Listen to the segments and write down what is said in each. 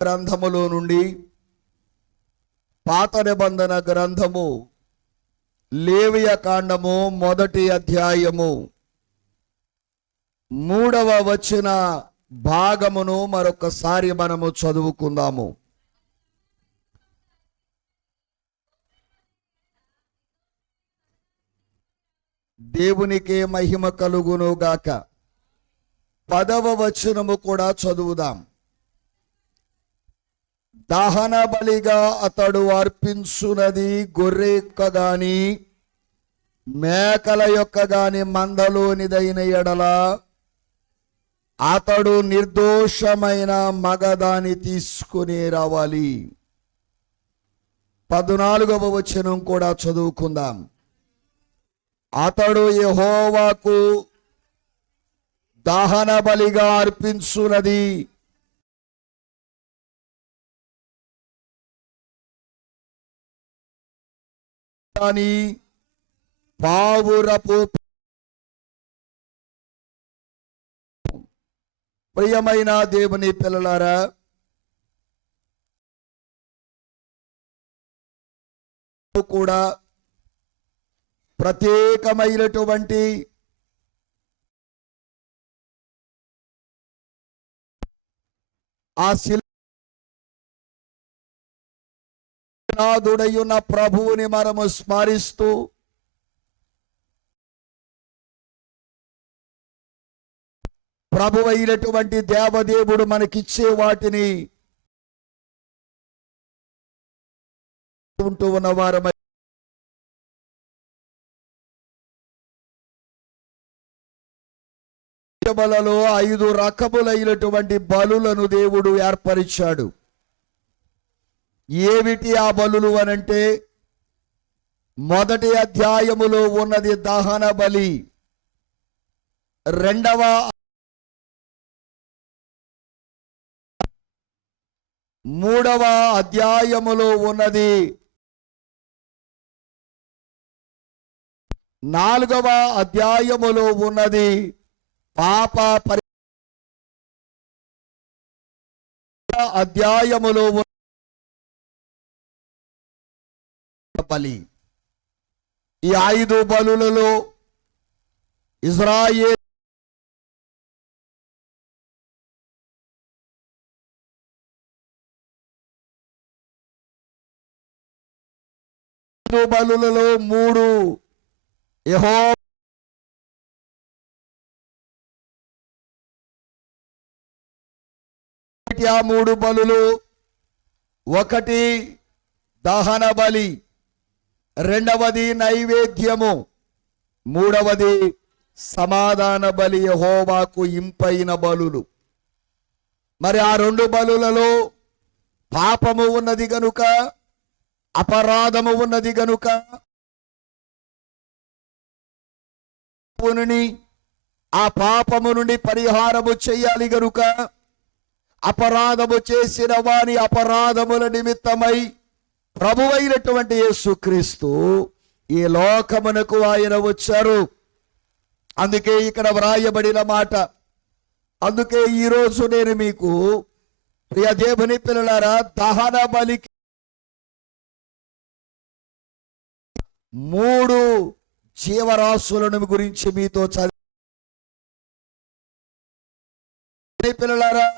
గ్రంథములో నుండి పాత నిబంధన గ్రంథము లేవియ కాండము 1వ అధ్యాయము 3వ వచన భాగమును మరొకసారి మనము చదువుకుందాము. దేవునికే మహిమ కలుగును గాక. 10వ వచనము కూడా చదువుదాం. దహన బలిగా అతడు అర్పించునది గొర్రె యొక్క గాని మేకల యొక్క గాని మందలోనిదైన ఎడల అతడు నిర్దోషమైన మగదాని తీసుకుని రావాలి. 14వ వచనం కూడా చదువుకుందాం. అతడు యెహోవాకు దహన బలిగా అర్పించునది కానీ పావురపు. ప్రియమైన దేవుని పిల్లలారా, కూడా ప్రత్యేకమైనటువంటి ఆ శిలాదుడయున్న ప్రభువుని మనము స్మరిస్తూ ప్రభువైనటువంటి దేవదేవుడు మనకిచ్చే వాటిని ఉంటూ ఉన్నవారమై బలలో 5 రకములైనటువంటి బలులను దేవుడు ఏర్పరిచాడు. ఏమిటి ఆ బలులు అనంటే, 1వ అధ్యాయములో ఉన్నది దహన బలి, 2వ 3వ అధ్యాయములో ఉన్నది 4వ అధ్యాయములో ఉన్నది పాప అధ్యాయములో బలి. ఈ 5 బలులలో ఇజ్రాయేలు బలులలో 3 యెహోవా, 3 బలులు. 1 దహన బలి, 2వది నైవేద్యము, 3వది సమాధాన బలి, యెహోవాకు ఇంపైన బలులు. మరి ఆ 2 బలులలో పాపము ఉన్నది గనుక, అపరాధము ఉన్నది గనుక ఆ పాపము నుండి పరిహారము చేయాలి గనుక, అపరాధము చేసిన వాని అపరాధముల నిమిత్తమై ప్రభువైనటువంటి యేసుక్రీస్తు ఈ లోకమునకు ఆయన వచ్చారు. అందుకే ఇక్కడ వ్రాయబడిన మాట. అందుకే ఈరోజు నేను మీకు ప్రియ దేవుని పిల్లలారా, దహన బలికి 3 జీవరాశులను గురించి మీతో చదివి పిల్లలారా,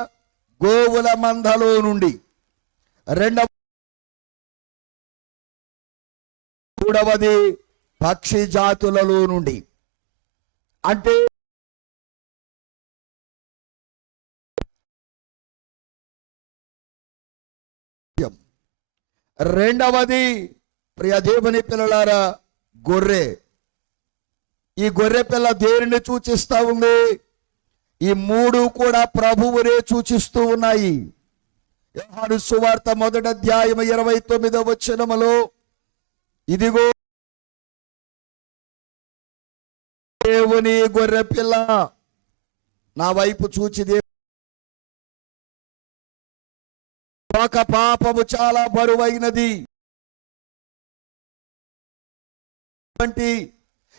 గోవుల మందలో నుండి, 3వది పక్షి జాతులలో నుండి. అంటే రెండవది ప్రియ దేవుని పిల్లలారా గొర్రె. ఈ గొర్రె పిల్ల దేనిని సూచిస్తా ఉంది? ఈ 3 కూడా ప్రభువునే సూచిస్తూ ఉన్నాయి. యోహాను సువార్త 1వ అధ్యాయం 29వ వచనములో, ఇదిగో దేవుని గొర్రె పిల్ల, నా వైపు చూచి ఒక పాపము చాలా బరువైనది,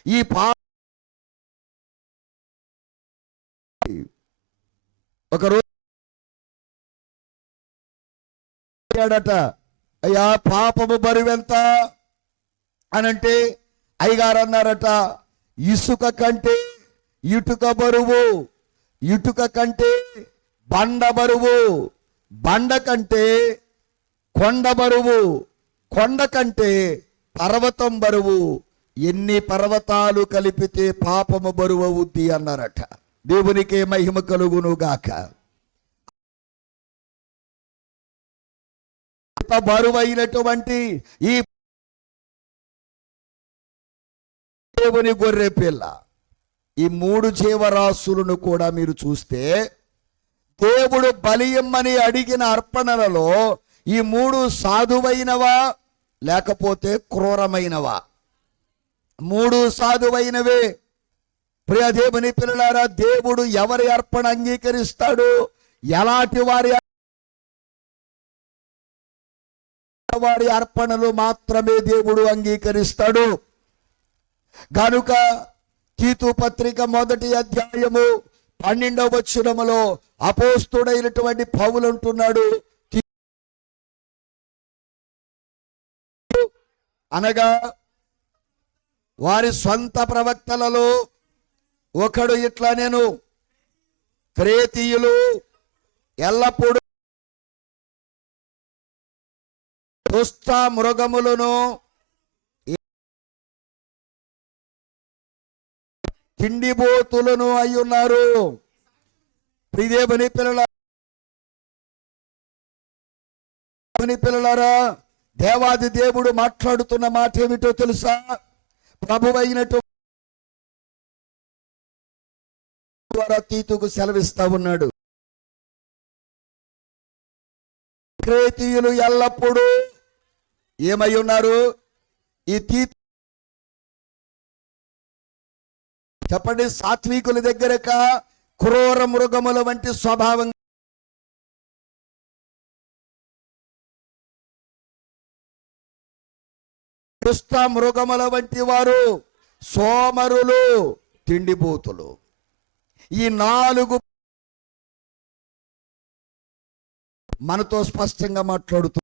ఈ ఒక రోజు అయ్యాడట. అయ్యా పాపము బరువెంత అనంటే అయ్యగారు అన్నారట, ఇసుక కంటే ఇటుక బరువు, ఇటుక కంటే బండ బరువు, బండ కంటే కొండ బరువు, కొండ కంటే పర్వతం బరువు, ఎన్ని పర్వతాలు కలిపితే పాపము బరువు అవుద్ది అన్నారట. దేవునికే మహిమ కలుగును గాక. బరువైనటువంటి ఈ దేవుని గొర్రె పిల్ల, ఈ మూడు జీవరాశులను కూడా మీరు చూస్తే దేవుడు బలియమ్మని అడిగిన అర్పణలలో ఈ మూడు సాధువైనవా లేకపోతే క్రూరమైనవా? మూడు సాధువైనవే. ప్రియ దేవుని పిల్లలారా, దేవుడు ఎవరి అర్పణ అంగీకరిస్తాడు? ఎలాంటి వారి అర్పణలు మాత్రమే దేవుడు అంగీకరిస్తాడు. గనుక తీతు పత్రిక 1వ అధ్యాయము 12వ వచనములో అపోస్తుడైనటువంటి పౌలు అంటున్నాడు, అనగా వారి స్వంత ప్రవక్తలలో ఒకడు ఇట్లా, నేను క్రేతీయులు ఎల్లప్పుడూ దుష్ట మృగములను తిండిబోతులను అయ్యున్నారు. ప్రియదేవుని పిల్లలారా, దేవాది దేవుడు మాట్లాడుతున్న మాట ఏమిటో తెలుసా? ప్రభువైనటువంటి ద్వారా తీతుకు సెలవిస్తా ఉన్నాడు, క్రేతీయులు ఎల్లప్పుడూ ఏమై ఉన్నారు? ఈ తీతు చెప్పండి, సాత్వికుల దగ్గరక క్రూర మృగముల వంటి స్వభావం, దుష్ట మృగముల వంటి వారు, సోమరులు, తిండిబోతులు. ఈ 4 మనతో స్పష్టంగా మాట్లాడుతూ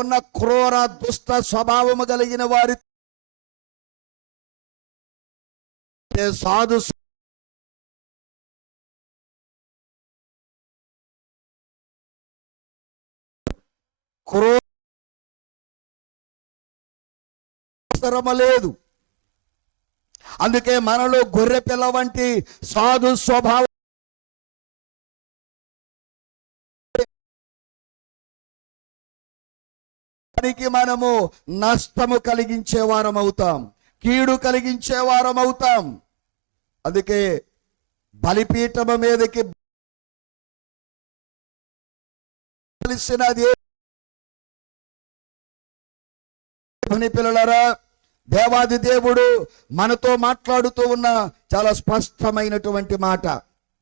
ఉన్న క్రూర దుష్ట స్వభావము కలిగిన వారి సాధు అవసరము లేదు. అందుకే మనలో గొర్రె పిల్ల వంటి సాధు స్వభావం మనము నష్టము కలిగించే వారం అవుతాం, కీడు కలిగించే వారం అవుతాం. అందుకే బలిపీఠము మీదకి తెలిసినది. పిల్లలారా, దేవాది దేవుడు మనతో మాట్లాడుతూ ఉన్న చాలా స్పష్టమైనటువంటి మాట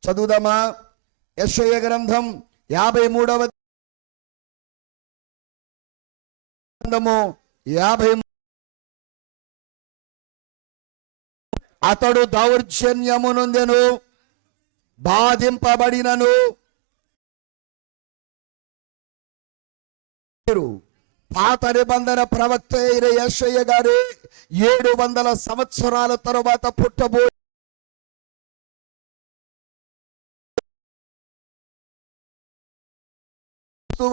చదువుదామా? యెషయా గ్రంథం 53వ గ్రంథము 53. అతడు దౌర్జన్యము నొందెను, బాధింపబడినను, పాత నిబంధన ప్రవక్త అయిన యెషయా గారు 700 సంవత్సరాల తరువాత పుట్టబోయే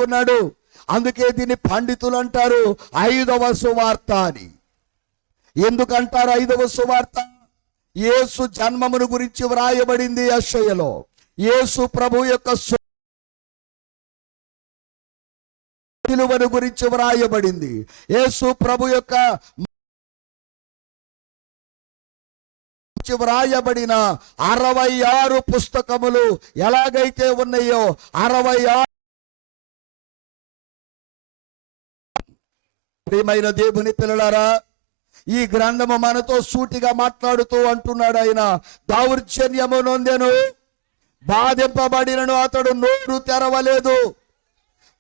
ఉన్నాడు. అందుకే దీన్ని పండితులు అంటారు 5వ సువార్త అని. ఎందుకంటారు 5వ సువార్త? యేసు జన్మమును గురించి వ్రాయబడింది యెషయాలో. యేసు ప్రభు యొక్క విలువను గురించి వ్రాయబడింది. యేసు ప్రభు యొక్క వ్రాయబడిన 66 పుస్తకములు ఎలాగైతే ఉన్నాయో 66. ప్రియమైన దేవుని పిల్లలారా, ఈ గ్రంథము మనతో సూటిగా మాట్లాడుతూ అంటున్నాడు ఆయన, దౌర్జన్యము నొందెను, బాధింపబడినను, అతడు నోరు తెరవలేదు.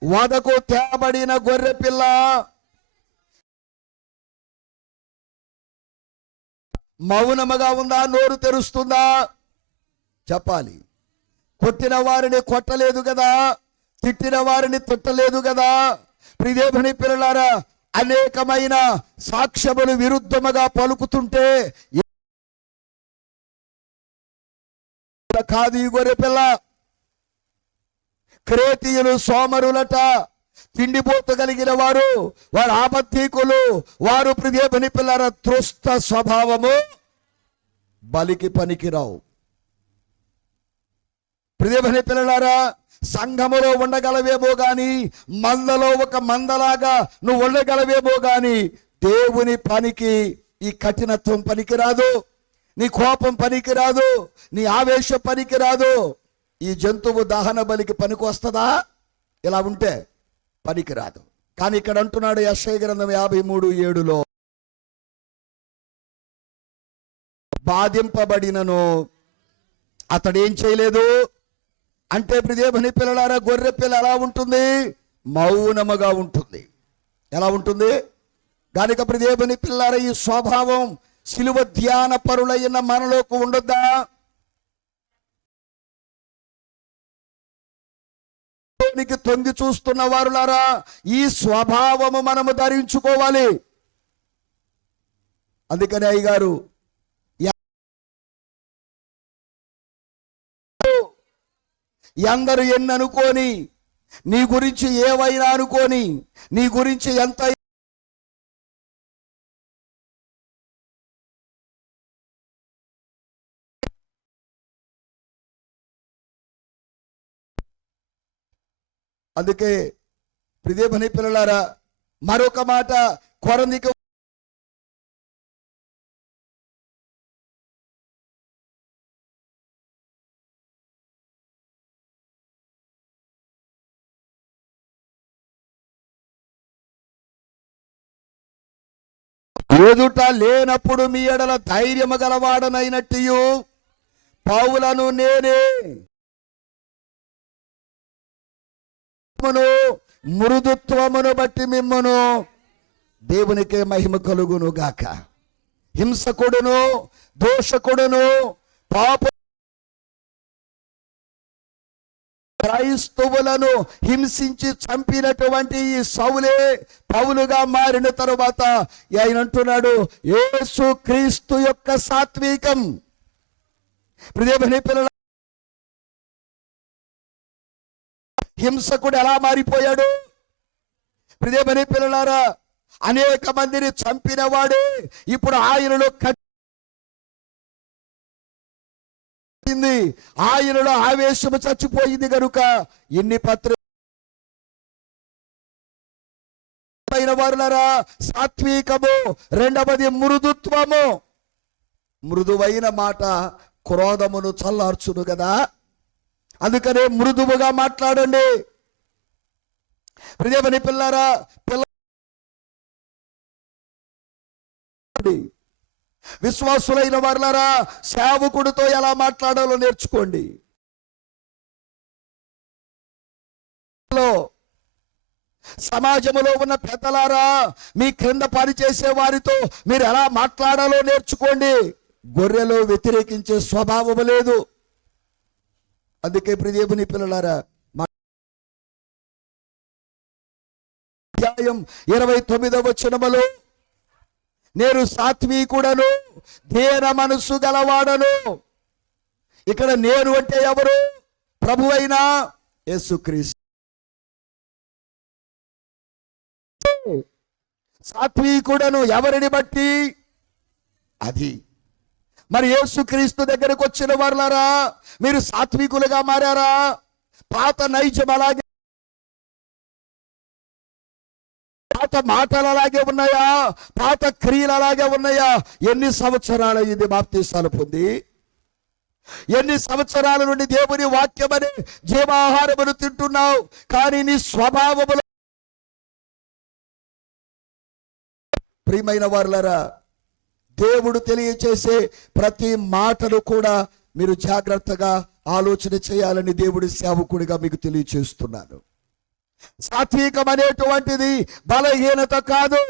వదకు తేబడిన గొర్రె పిల్ల మౌనముగా ఉందా? నోరు తెరుస్తుందా? చెప్పాలి. కొట్టిన వారిని కొట్టలేదు కదా, తిట్టిన వారిని తిట్టలేదు కదా. ప్రియదేవుని పిల్లలారా, అనేకమైన సాక్ష్యములు విరుద్ధముగా పలుకుతుంటే కాదు ఈ గొర్రె పిల్ల. క్రేతీయులు సోమరులట, తిండిపోతగలిగిన వారు, వారు ఆపత్తికులు, వారు ప్రియదేవుని పిల్లలారా దుష్ట స్వభావము, బలికి పనికిరావు. ప్రియదేవుని పిల్లలారా, సంఘములో ఉండగలవేమో గాని, మందలో ఒక మందలాగా నువ్వు ఉండగలవేమో గాని, దేవుని పనికి ఈ కఠినత్వం పనికిరాదు, నీ కోపం పనికిరాదు, నీ ఆవేశం పనికిరాదు. ఈ జంతువు దహన బలికి పనికి వస్తుందా? ఇలా ఉంటే పనికిరాదు. కానీ ఇక్కడ అంటున్నాడు యెషయా గ్రంథం 53:7, బాధింపబడినను అతడేం చేయలేదు అంటే, ప్రియదేవుని పిల్లలారా, గొర్రె పిల్ల ఎలా ఉంటుంది? మౌనముగా ఉంటుంది. ఎలా ఉంటుంది? కనుక ప్రియదేవుని పిల్లలారా, ఈ స్వభావం సిలువ ధ్యాన పరులైన మనలోకి ఉండొద్దా? తొంగి చూస్తున్న వారులారా, ఈ స్వభావము మనము ధరించుకోవాలి. అందుకని అయ్యగారు అందరూ ఎన్ని అనుకోని, నీ గురించి ఏవైనా అనుకోని, నీ గురించి ఎంత అందుకే ప్రియదేవుని పిల్లలారా, మరొక మాట, కొరందికి ఎదుట లేనప్పుడు మీ ఎడల ధైర్యము గలవాడనైనట్టు పౌలను నేనే మృదుత్వమును బట్టి మిమ్మును, దేవునికే మహిమ కలుగును గాక. హింసకుడును, దోషకుడును, పాప క్రైస్తవులను హింసించి చంపినటువంటి ఈ సౌలే పౌలుగా మారిన తరువాత ఆయన అంటున్నాడు, యేసు క్రీస్తు యొక్క సాత్వికం. ప్రియదేవుని పిల్లల, హింసకుడు ఎలా మారిపోయాడు? ప్రియదేవుని పిల్లలారా, అనేక మందిని చంపిన వాడే ఇప్పుడు ఆయనలో కట్టింది, ఆయనలో ఆవేశము చచ్చిపోయింది. కనుక ఎన్ని పత్రికైన వారులారా, సాత్వికము, రెండవది మృదుత్వము. మృదువైన మాట క్రోధమును చల్లార్చును కదా. అందుకనే మృదువుగా మాట్లాడండి. ప్రియదేవుని పిల్లలారా, విశ్వాసులైన వారులారా, సేవకుడితో ఎలా మాట్లాడాలో నేర్చుకోండి. సమాజంలో ఉన్న పెద్దలారా, మీ క్రింద పనిచేసే వారితో మీరు ఎలా మాట్లాడాలో నేర్చుకోండి. గొర్రెలో వ్యతిరేకించే స్వభావం లేదు. అందుకే ప్రియదేవుని పిల్లలారా, అధ్యాయం 29వ వచనములో, నేను సాత్వికుడను, దీన మనస్సు గలవాడను. ఇక్కడ నేను అంటే ఎవరు? ప్రభువైన యేసుక్రీస్తు. సాత్వికుడను ఎవరిని బట్టి? అది మరి యేసుక్రీస్తు దగ్గరకు వచ్చిన వారులారా, మీరు సాత్వికులుగా మారారా? పాత నైజం అలాగే, పాత మాటలు అలాగే ఉన్నాయా? పాత క్రియలు అలాగే ఉన్నాయా? ఎన్ని సంవత్సరాలు ఇది బాప్తీసాలు పొంది? ఎన్ని సంవత్సరాల నుండి దేవుని వాక్యమని జీవాహారమును తింటున్నావు, కానీ నీ స్వభావములో. ప్రియమైన వారులారా, దేవుడు తెలియచేసే ప్రతి మాటను కూడా మీరు జాగ్రత్తగా ఆలోచన చేయాలని దేవుడి సేవకుడిగా మీకు తెలియచేస్తున్నాను. సాత్వికం అనేటువంటిది బలహీనత కాదు.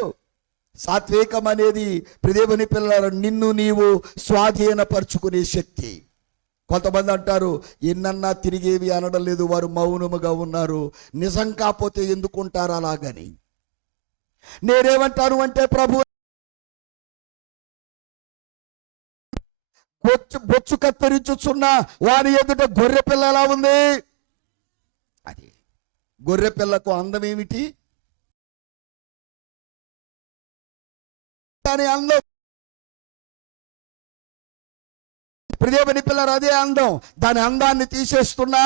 సాత్వికం అనేది ప్రియదేవుని పిల్లల నిన్ను నీవు స్వాధీనపరుచుకునే శక్తి. కొంతమంది అంటారు, ఎన్నన్నా తిరిగేవి అనడం లేదు, వారు మౌనముగా ఉన్నారు. నిజం కాకపోతే ఎందుకుంటారు అలాగని. నేనేమంటాను అంటే, ప్రభు బొచ్చు కత్తిరించుచున్న వారి ఎదుట గొర్రె పిల్ల ఎలా ఉంది? అది గొర్రె పిల్లకు అందం ఏమిటి? దాని అందం, ప్రియమైన పిల్లలు, అదే అందం. దాని అందాన్ని తీసేస్తున్నా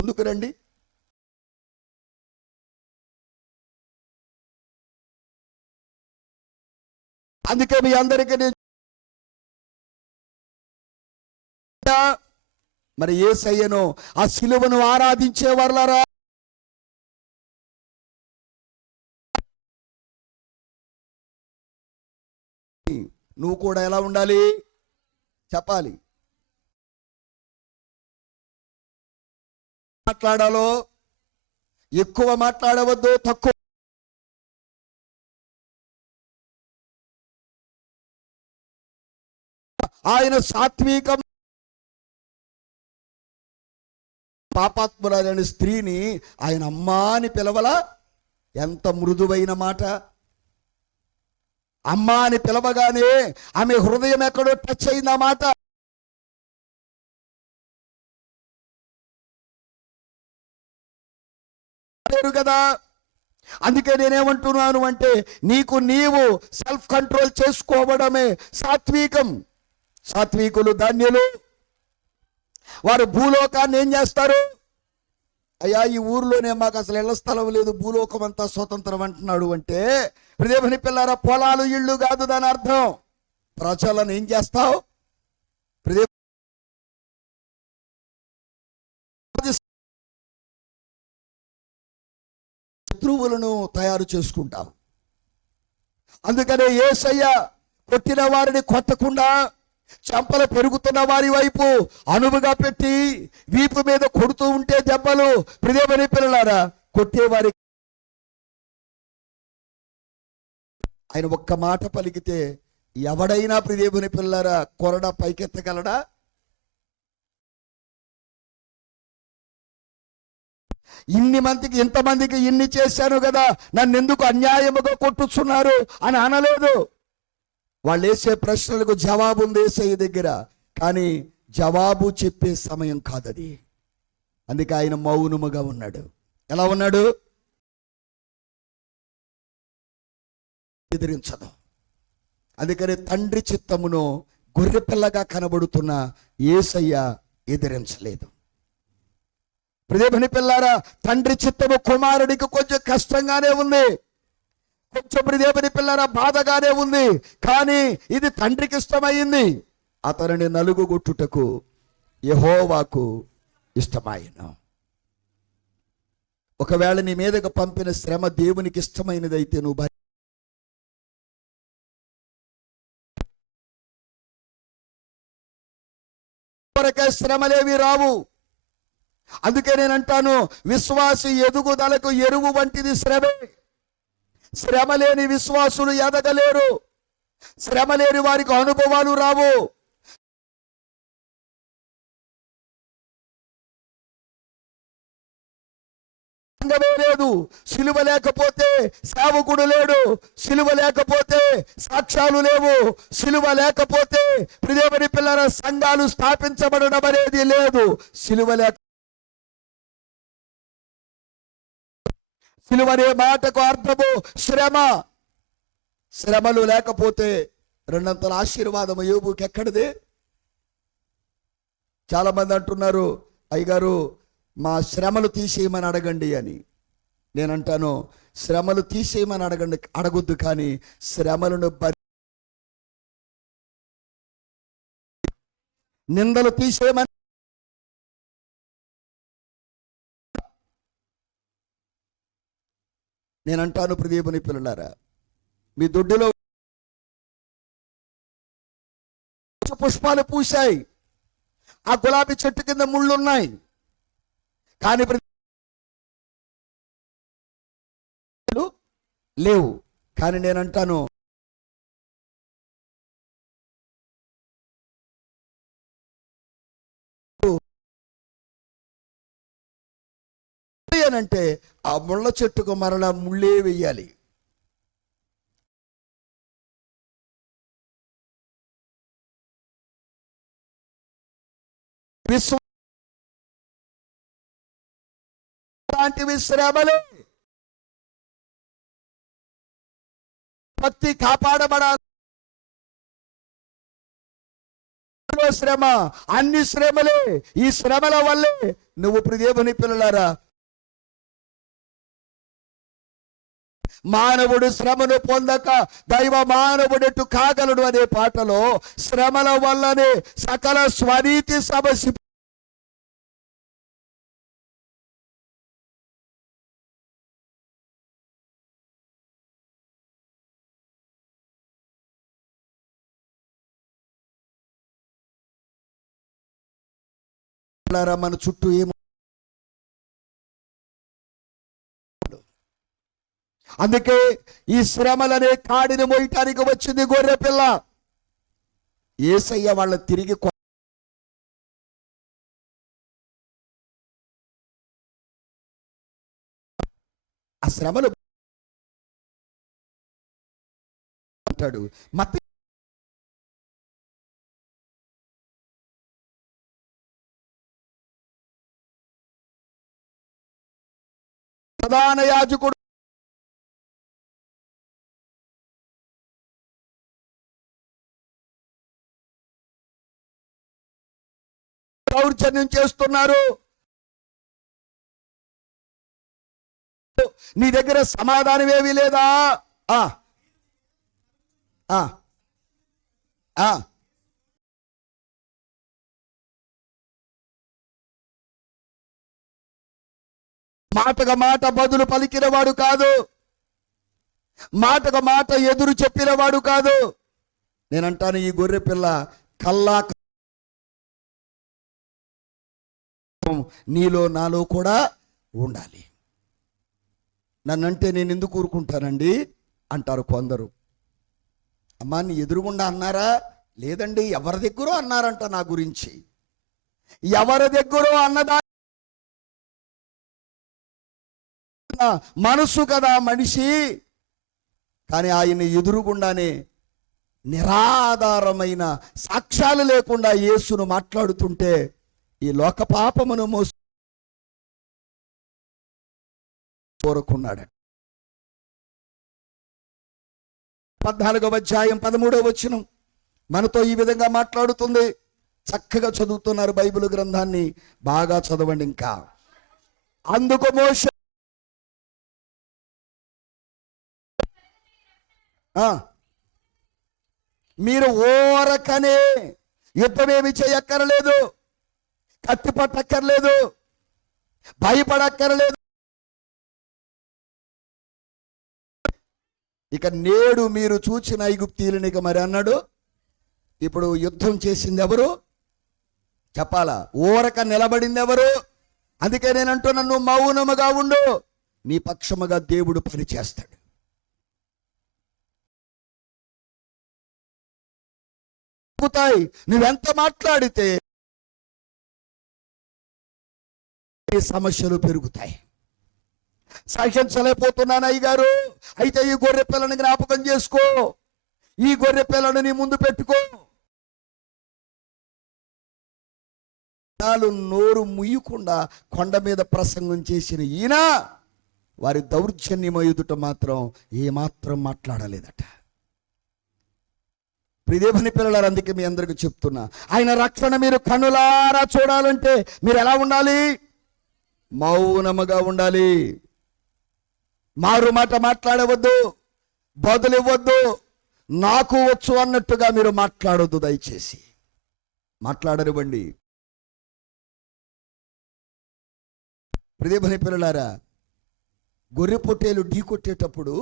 ముందుకు రండి. అందుకే మీ అందరికీ నేను మరి యేసయ్యను, ఆ సిలువను ఆరాధించే వర్లారా, నువ్వు కూడా ఎలా ఉండాలి చెప్పాలి. మాట్లాడాలో ఎక్కువ మాట్లాడవద్దు, తక్కువ. ఆయన సాత్వికం. పాపాత్మురాలైన స్త్రీని ఆయన అమ్మా అని పిలవలా? ఎంత మృదువైన మాట! అమ్మా అని పిలవగానే ఆమె హృదయం ఎక్కడో టచ్ అయింది ఆ మాట. కదా, అందుకే నేనేమంటున్నాను అంటే, నీకు నీవు సెల్ఫ్ కంట్రోల్ చేసుకోవడమే సాత్వికం. సాత్వికులు ధన్యులు, వారు భూలోకాన్ని ఏం చేస్తారు? అయ్యా, ఈ ఊరిలోనే మాకు అసలు ఇళ్ల స్థలం లేదు, భూలోకం అంతా స్వతంత్రం అంటున్నాడు అంటే, ప్రియమైన పిల్లారా, పొలాలు ఇళ్ళు కాదు దాని అర్థం. ప్రజలను ఏం చేస్తావు? శత్రువులను తయారు చేసుకుంటాం. అందుకనే యేసయ్య కొట్టిన వారిని కొట్టకుండా, చెంపలు పెరుగుతున్న వారి వైపు అనువుగా పెట్టి వీపు మీద కొడుతూ ఉంటే దెబ్బలు, ప్రియమైన పిల్లలారా, కొట్టేవారి ఆయన ఒక్క మాట పలికితే ఎవడైనా, ప్రియమైన పిల్లలారా, కొరడా పైకెత్తగలడా? ఇన్ని మందికి, ఇంతమందికి ఇన్ని చేశాను కదా, నన్ను ఎందుకు అన్యాయముగా కొట్టుచున్నారు అని అనలేదు. వాళ్ళు వేసే ప్రశ్నలకు జవాబు ఉంది యేసయ్య దగ్గర, కానీ జవాబు చెప్పే సమయం కాదది. అందుకే ఆయన మౌనముగా ఉన్నాడు. ఎలా ఉన్నాడు? ఎదిరించదు. అందుకని తండ్రి చిత్తమును గొర్రెపిల్లగా కనబడుతున్న యేసయ్య ఎదిరించలేదు. ప్రియమైన పిల్లారా, తండ్రి చిత్తము కుమారుడికి కొంచెం కష్టంగానే ఉంది, కొంచెం ప్రియమైన పిల్లారా బాధగానే ఉంది, కానీ ఇది తండ్రికి ఇష్టమైంది. అతనిని నలుగుగొట్టుటకు యెహోవాకు ఇష్టమాయెను. ఒకవేళ నీ మీదకు పంపిన శ్రమ దేవునికి ఇష్టమైనదైతే నువ్వు శ్రమలేవి రావు. అందుకే నేను అంటాను, విశ్వాసి ఎదుగుదలకు ఎరువు వంటిది శ్రమే. శ్రమ లేని విశ్వాసులు ఎదగలేరు. శ్రమ లేని వారికి అనుభవాలు రావు. లేదు, సిలువ లేకపోతే సేవకుడు లేడు, సిలువ లేకపోతే సాక్ష్యాలు లేవు, సిలువ లేకపోతే ప్రియమైన పిల్లల సంఘాలు స్థాపించబడడం అనేది లేదు. సిలువ అనే మాటకు అర్థము శ్రమ. శ్రమలు లేకపోతే రెండంతల ఆశీర్వాదం యోబుకి ఎక్కడిది? చాలా మంది అంటున్నారు, అయ్యగారు మా శ్రమలు తీసేయమని అడగండి అని. నేనంటాను, శ్రమలు తీసేయమని అడగొద్దు, కానీ శ్రమలను నిందలు తీసేయమని. నేనంటాను, ప్రియమైన పిల్లలారా, మీ దొడ్డిలో పుష్పాలు పూసాయి, ఆ గులాబీ చెట్టు కింద ముళ్ళు ఉన్నాయి, కానీ లేవు. కానీ నేను అంటాను, అంటే ఆ ముళ్ళ చెట్టుకు మరలా ముళ్ళే వెయ్యాలి. లాంటివి శ్రమలే. భక్తి కాపాడబడాలి. శ్రమ, అన్ని శ్రమలే. ఈ శ్రమల వల్లే నువ్వు దేవుని పిల్లలారా, మానవుడు శ్రమను పొందక దైవ మానవుడెట్టు కాగలడు అనే పాటలో శ్రమల వల్లనే సకల స్వనీతి సమస్య మన చుట్టూ ఏమో. అందుకే ఈ శ్రమలనే కాడిని మోయటానికి వచ్చింది గొర్రె పిల్ల. యేసయ్య వాళ్ళ తిరిగి ఆ శ్రమలు అంటాడు. మత్తయి ప్రధాన యాజకుడు దౌర్జన్యం చేస్తున్నారు. నీ దగ్గర సమాధానం ఏమీ లేదా? మాటగా మాట బదులు పలికినవాడు కాదు, మాటగా మాట ఎదురు చెప్పినవాడు కాదు. నేనంటాను, ఈ గొర్రె పిల్ల కల్లా నీలో నాలో కూడా ఉండాలి. నన్నంటే నేను ఎందుకు ఊరుకుంటానండి అంటారు కొందరు. అమ్మా, నీ ఎదురుగుండా అన్నారా? లేదండి, ఎవరి దగ్గరో అన్నారంట నా గురించి. ఎవరి దగ్గరో అన్నదా మనసు కదా మనిషి. కానీ ఆయన ఎదురుగుండానే నిరాధారమైన సాక్ష్యాలు లేకుండా యేసును మాట్లాడుతుంటే ఈ లోక పాపమును కోరుకున్నాడు. 14వ అధ్యాయం 13వ వచనం మనతో ఈ విధంగా మాట్లాడుతుంది. చక్కగా చదువుతున్నారు బైబిల్ గ్రంథాన్ని, బాగా చదవండి. ఇంకా అందుకు మోషే మీరు ఓరకనే యుద్ధమేమి చేయక్కర్లేదు, కత్తి పట్టక్కర్లేదు, భయపడక్కర్లేదు. ఇక నేడు మీరు చూచిన ఐగుప్తీయులని ఇక మరి అన్నాడు. ఇప్పుడు యుద్ధం చేసింది ఎవరు చెప్పాలా? ఓరక నిలబడింది ఎవరు? అందుకే నేను అంటున్నా, నువ్వు మౌనముగా ఉండు, నీ పక్షముగా దేవుడు పని చేస్తాడు. నువ్వెంత మాట్లాడితే సమస్యలు పెరుగుతాయి. సహించలేకపోతున్నాను అయ్యగారు, అయితే ఈ గొర్రె పిల్లని జ్ఞాపకం చేసుకో, ఈ గొర్రె పిల్లని నీ ముందు పెట్టుకో. నోరు ముయ్యకుండా కొండ మీద ప్రసంగం చేసిన ఈయన వారి దౌర్జన్యం ఎదుట మాత్రం ఏమాత్రం మాట్లాడలేదట. ప్రియదేవుని పిల్లలారా, అందుకే మీ అందరికీ చెప్తున్నా, ఆయన రక్షణ మీరు కన్నులారా చూడాలంటే మీరు ఎలా ఉండాలి? మౌనముగా ఉండాలి. మారు మాట మాట్లాడవద్దు, బదులు ఇవ్వద్దు, నాకు వచ్చు అన్నట్టుగా మీరు మాట్లాడొద్దు. దయచేసి మాట్లాడనివ్వండి. ప్రియదేవుని పిల్లలారా, గొర్రె పొట్టేలు ఢీ కొట్టేటప్పుడు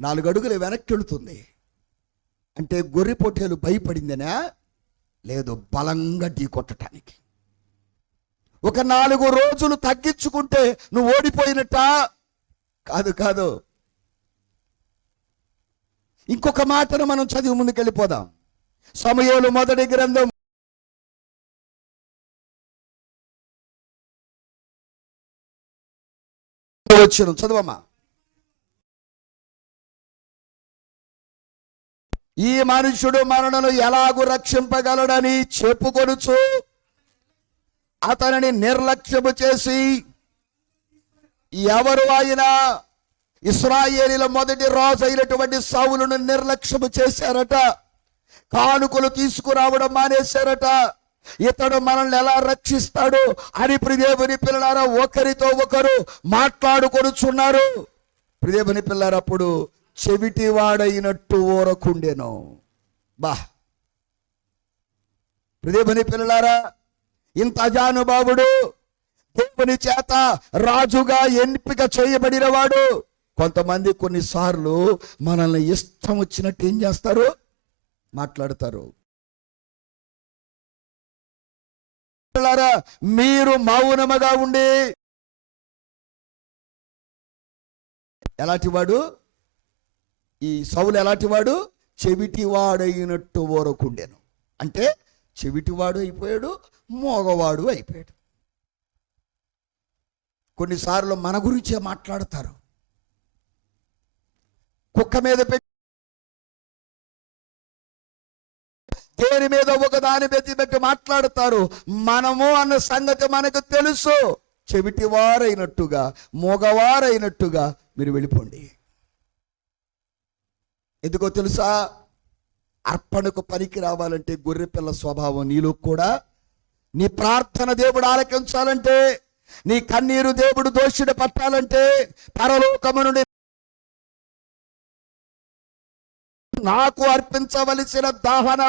4 అడుగులు వెనక్కి వెళుతుంది. అంటే గొర్రె పొట్టేలు భయపడిందనా? లేదు, బలంగా ఢీ కొట్టడానికి. ఒక 4 రోజులు తగ్గించుకుంటే నువ్వు ఓడిపోయినట్ట? కాదు కాదు. ఇంకొక మాటను మనం చదివి ముందుకెళ్ళిపోదాం. సమూయేలు మొదటి గ్రంథం వచ్చును, చదవమ్మా. ఈ మనుషుడు మనలను ఎలాగూ రక్షింపగలడని చెప్పుకొనుచు అతనిని నిర్లక్ష్యము చేసి, ఎవరు అయినా ఇశ్రాయేలీల మొదటి రాజు అయినటువంటి సౌలును నిర్లక్ష్యము చేశారట. కానుకలు తీసుకురావడం మానేశారట. ఇతడు మనల్ని ఎలా రక్షిస్తాడు అని ప్రియదేవుని పిల్లలారా ఒకరితో ఒకరు మాట్లాడుకొనుచున్నారు. ప్రియదేవుని పిల్లలారా అప్పుడు చెవిటివాడైనట్టు ఊరకుండెను. బా ప్రియదేవుని పిల్లలారా, ఇంత అజానుభావుడు, దేవుని చేత రాజుగా ఎంపిక చేయబడిన వాడు, కొంతమంది కొన్నిసార్లు మనల్ని ఇష్టం వచ్చినట్టు ఏం చేస్తారు, మాట్లాడతారు. మీరు మౌనముగా ఉండి, ఎలాంటివాడు ఈ సౌలు, ఎలాంటివాడు, చెవిటివాడైనట్టు ఊరకుండెను. అంటే చెవిటివాడు అయిపోయాడు, మోగవాడు అయిపోయాడు. కొన్నిసార్లు మన గురించే మాట్లాడతారు. కుక్క మీద పెట్టి దేని మీద ఒక దాని పెట్టి మాట్లాడతారు. మనము అన్న సంగతి మనకు తెలుసు. చెవిటివారైనట్టుగా, మోగవారైనట్టుగా మీరు వెళ్ళిపోండి. ఎందుకో తెలుసా, అర్పణకు పనికి రావాలంటే గొర్రెపిల్ల స్వభావం నీలో కూడా, నీ ప్రార్థన దేవుడు ఆలకించాలంటే, నీ కన్నీరు దేవుడు దోషుడు పట్టాలంటే, పరలోకము నుండి నాకు అర్పించవలసిన దహన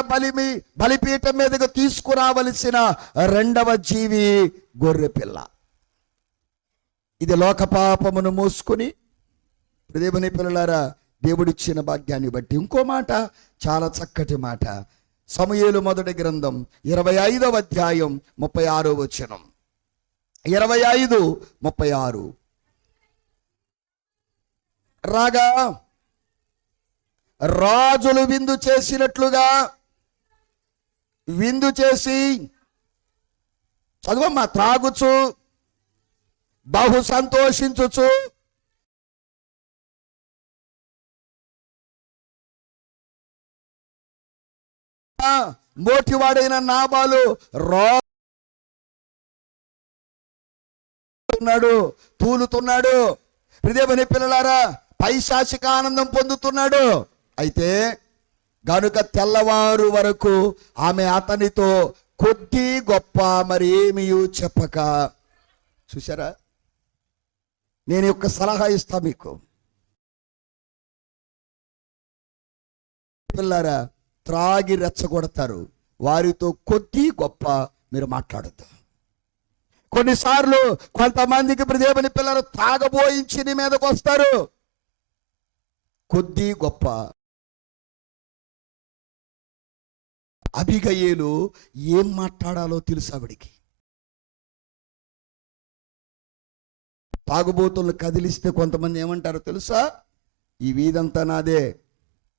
బలిపీఠం మీదకు తీసుకురావలసిన రెండవ జీవి గొర్రెపిల్ల. ఇది లోక పాపమును మోసుకుని, దేవుని పిల్లలారా, దేవుడిచ్చిన భాగ్యాన్ని బట్టి. ఇంకో మాట, చాలా చక్కటి మాట. సమూయేలు మొదటి గ్రంథం 25వ అధ్యాయం 36వ వచనం. 25:36. రాగా రాజులు విందు చేసినట్లుగా విందు చేసి, చదువమ్మా, త్రాగుచు బహు సంతోషించుచు మోటివాడైన నాబాలు తూలుతున్నాడు. హృదయమని పిల్లలారా, పైశాచిక ఆనందం పొందుతున్నాడు. అయితే గనుక తెల్లవారు వరకు ఆమె అతనితో కొద్ది గొప్ప మరి ఏమీ చెప్పక, చూసారా, నేను ఒక సలహా ఇస్తా మీకు పిల్లారా. త్రాగి రెచ్చగొడతారు, వారితో కొద్ది గొప్ప మీరు మాట్లాడద్దు. కొన్నిసార్లు కొంతమందికి దేవుని పిల్లలు తాగబోయించి నీ మీదకు వస్తారు. కొద్ది గొప్ప. అబిగయేలు ఏం మాట్లాడాలో తెలుసు ఆవిడికి. తాగుబోతులను కదిలిస్తే కొంతమంది ఏమంటారో తెలుసా, ఈ వీధంతా నాదే,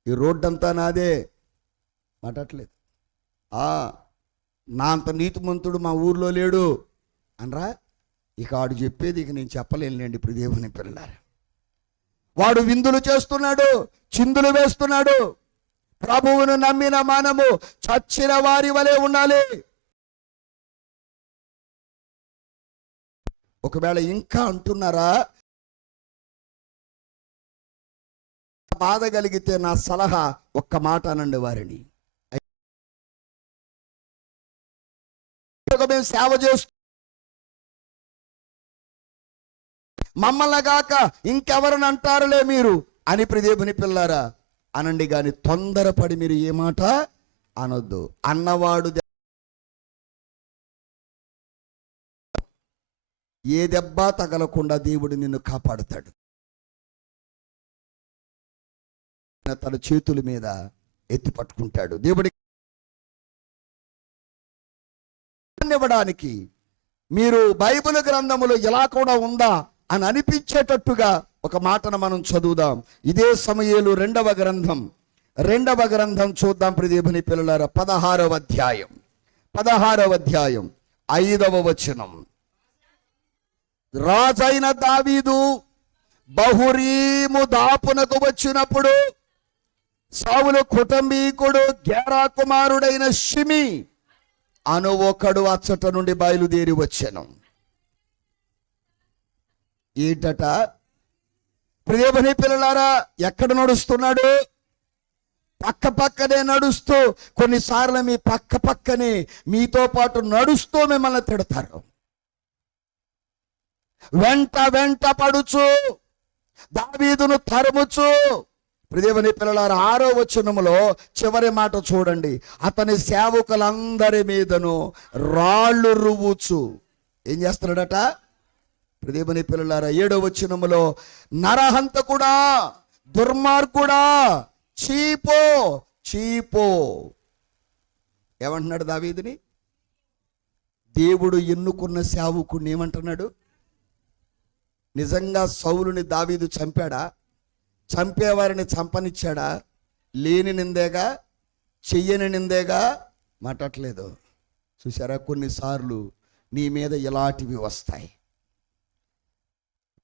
ఈ రోడ్డంతా నాదే. మాట్లాడలేదు. నా అంత నీతిమంతుడు మా ఊర్లో లేడు అనరా. ఇక ఆడు చెప్పేది ఇక నేను చెప్పలేనులేండి. ఇప్పుడు దేవుని పిల్లలారా, వాడు విందులు చేస్తున్నాడు, చిందులు వేస్తున్నాడు. ప్రభువును నమ్మిన మనము చచ్చిన వారి వలె ఉండాలి. ఒకవేళ ఇంకా అంటున్నారా, బాధ కలిగితే నా సలహా ఒక్క మాట అనండి వారిని. మేము సేవ చేస్తూ మమ్మల్ని గాక ఇంకెవరిని అంటారులే మీరు అని దేవుని పిల్లారా అనండి, కానీ తొందరపడి మీరు ఏ మాట అనొద్దు. అన్నవాడు ఏ దెబ్బ తగలకుండా దేవుడు నిన్ను కాపాడుతాడు. తన చేతుల మీద ఎత్తి పట్టుకుంటాడు. దేవుడి ఇవ్వడానికి మీరు బైబిల్ గ్రంథములో ఎలా కూడా ఉందా అని అనిపించేటట్టుగా ఒక మాటను మనం చదువుదాం. ఇదే సమూయేలు 2వ గ్రంథం రెండవ గ్రంథం చూద్దాం ప్రియదేవుని పిల్లలారా. 16వ అధ్యాయం 5వ వచనం. రాజైన దావీదు బహురీము దాపునకు వచ్చినప్పుడు సౌలు కుటుంబీకుడు గేరా కుమారుడైన షిమి అను ఒకడు అచ్చట నుండి బయలుదేరి వచ్చెను. ఏంటట? ప్రియదేవుని పిల్లలారా, ఎక్కడ నడుస్తున్నాడు? పక్కనే నడుస్తూ, కొన్నిసార్లు మీ పక్కనే మీతో పాటు నడుస్తూ మిమ్మల్ని తిడతారు. వెంట పడుచు దావీదును తరుముచు. ప్రియదేవుని పిల్లలారా, 6వ వచనములో చివరి మాట చూడండి. అతని సేవకులందరి మీదను రాళ్ళు రువ్వుచు ఏం చేస్తున్నాడట? ప్రియదేవుని పిల్లలారా, 7వ వచనములో నరహంతకుడా, దుర్మార్గుడా, చీపో ఏమంటున్నాడు దావీదుని? దేవుడు ఎన్నుకున్న సేవకుడిని ఏమంటున్నాడు? నిజంగా సౌలుని దావీదు చంపాడా? చంపేవారిని చంపనిచ్చాడా? లేని నిందేగా, చెయ్యని నిందేగా మాట్లాడలేదు. చూసారా, కొన్నిసార్లు నీ మీద ఇలాంటివి వస్తాయి.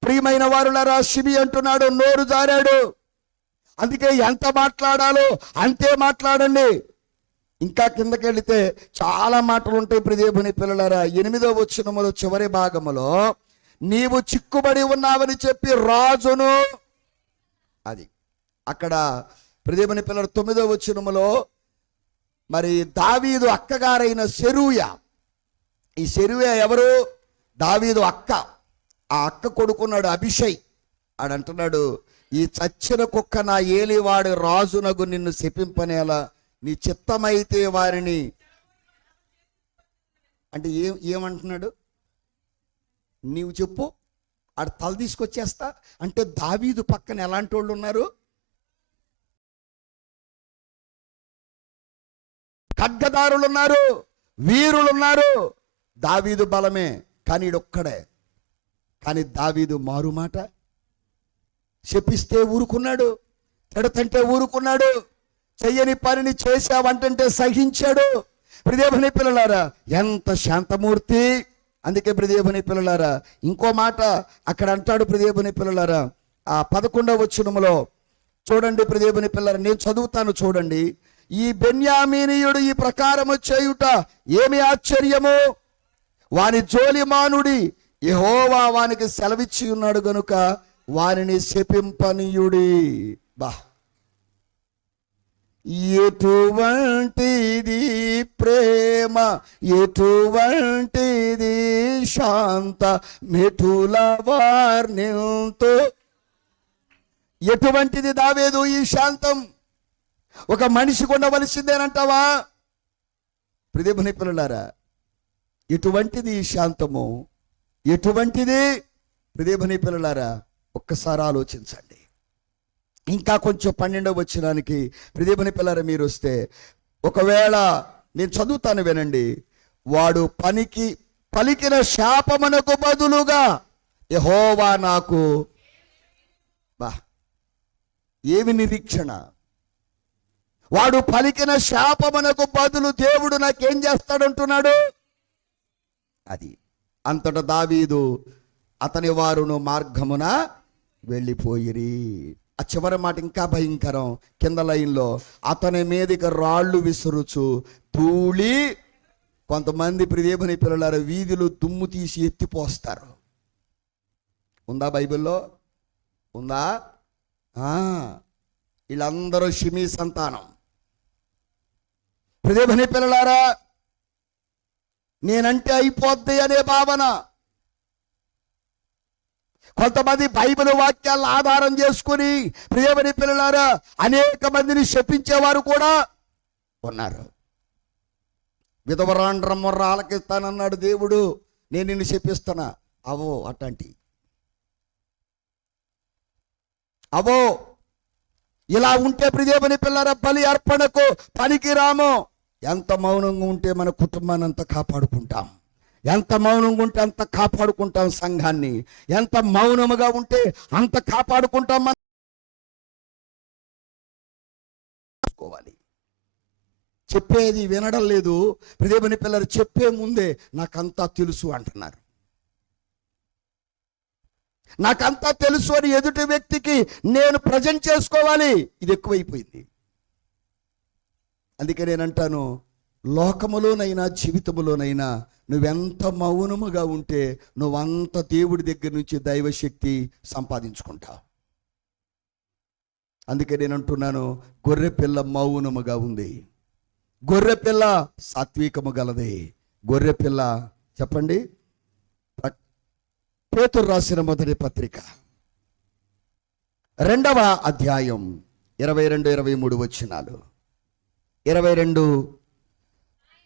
ప్రియమైన వారులారా, షిమి అంటున్నాడు, నోరు జారాడు. అందుకే ఎంత మాట్లాడాలో అంతే మాట్లాడండి. ఇంకా కిందకి వెళితే చాలా మాటలు ఉంటాయి ప్రియదేవుని పిల్లలారా. 8వ వచనములో చివరి భాగములో నీవు చిక్కుబడి ఉన్నావని చెప్పి రాజును, అది అక్కడ ప్రియదేవుని పిల్లలు 9వ వచనములో మరి దావీదు అక్కగారైన సెరూయా. ఈ సెరూయా ఎవరు? దావీదు అక్క. ఆ అక్క కొడుకున్నాడు అభిషై. ఆడంటున్నాడు, ఈ చచ్చిన కుక్క నా ఏలివాడు రాజునగు నిన్ను శపింపనేలా, నీ చిత్తమైతే వారిని అంటే ఏమంటున్నాడు? నీవు చెప్పు, ఆడ తల తీసుకొచ్చేస్తా అంటే. దావీదు పక్కన ఎలాంటి వాళ్ళు ఉన్నారు? ఖడ్గదారులు ఉన్నారు, వీరులు ఉన్నారు. దావీదు బలమే, కానీ ఈడొక్కడే. కానీ దావీదు మారు మాట, శపిస్తే ఊరుకున్నాడు, తిడతంటే ఊరుకున్నాడు, చెయ్యని పనిని చేశావంటే సహించాడు. ప్రియదేవుని పిల్లలారా, ఎంత శాంతమూర్తి! అందుకే ప్రియదేవుని పిల్లలారా, ఇంకో మాట అక్కడ అంటాడు ప్రియదేవుని పిల్లలారా. ఆ 11వ వచనములో చూడండి ప్రియదేవుని పిల్లలారా, నేను చదువుతాను చూడండి. ఈ బెన్యామీనీయుడు ఈ ప్రకారము చేయుట ఏమి ఆశ్చర్యము! వాని జోలిమానుడి యెహోవా వానికి సెలవిచ్చి ఉన్నాడు గనుక వారిని శపింపనీయుడి. బా, ఎటువంటిది ప్రేమ, ఎటువంటిది శాంత మెటుల వార్నితో. ఎటువంటిది దావీదు ఈ శాంతం? ఒక మనిషికి ఉండవలసిందేనంటావా? ప్రియదేవుని పిల్లలారా, ఎటువంటిది ఈ శాంతము? ఎటువంటిది? ప్రియదేవుని పిల్లలారా, ఒక్కసారి ఆలోచించండి. ఇంకా కొంచెం 12వ వచనానికి ప్రియదేవుని పిల్లలారా మీరు వస్తే, ఒకవేళ నేను చదువుతాను వినండి. వాడు పలికిన శాపమునకు బదులుగా యెహోవా నాకు, బా ఏమి నిరీక్షణ! వాడు పలికిన శాపమునకు బదులు దేవుడు నాకేం చేస్తాడంటున్నాడు. అది అంతటా దావీదు అతని వారును మార్గమున వెళ్ళిపోయిరి. ఆ చివరి మాట ఇంకా భయంకరం. కింద లైన్లో అతని మీదకి రాళ్ళు విసురుచు ధూళి. కొంతమంది ప్రియదేవుని పిల్లలారా వీధిలో దుమ్ము తీసి ఎత్తిపోస్తారు. ఉందా బైబిల్లో? ఉందా? వీళ్ళందరూ షిమీ సంతానం. ప్రియదేవుని పిల్లలారా, నేనంటే అయిపోద్ది అనే భావన. కొంతమంది బైబిల్ వాక్యాలను ఆధారం చేసుకుని ప్రియదేవుని పిల్లలారా అనేక మందిని శపించేవారు కూడా ఉన్నారు. విధవరాండ్రమ్మర్ర ఆలకిస్తానన్నాడు దేవుడు, నేను నిన్ను శపిస్తున్నా. అవో అట్లాంటి అవో ఇలా ఉంటే ప్రియదేవుని పిల్లలారా బలి అర్పణకు పనికి రాము. ఎంత మౌనంగా ఉంటే మన కుటుంబాన్ని అంత కాపాడుకుంటాం. ఎంత మౌనంగా ఉంటే అంత కాపాడుకుంటాం సంఘాన్ని. ఎంత మౌనముగా ఉంటే అంత కాపాడుకుంటాం. చేసుకోవాలి. చెప్పేది వినడం లేదు. దేవుని పిల్లలు చెప్పే ముందే నాకంతా తెలుసు అంటున్నారు. నాకంతా తెలుసు అని ఎదుటి వ్యక్తికి నేను ప్రజెంట్ చేసుకోవాలి. ఇది ఎక్కువైపోయింది. అందుకే నేనంటాను, లోకములోనైనా జీవితములోనైనా నువ్వెంత మౌనముగా ఉంటే నువ్వంత దేవుడి దగ్గర నుంచి దైవశక్తి సంపాదించుకుంటావు. అందుకే నేను అంటున్నాను, గొర్రెపిల్ల మౌనముగా ఉంది. గొర్రెపిల్ల సాత్వికము గలది. గొర్రెపిల్ల చెప్పండి, పేతురు రాసిన మొదటి పత్రిక 2వ అధ్యాయం 22-23 వచనాలు. 22,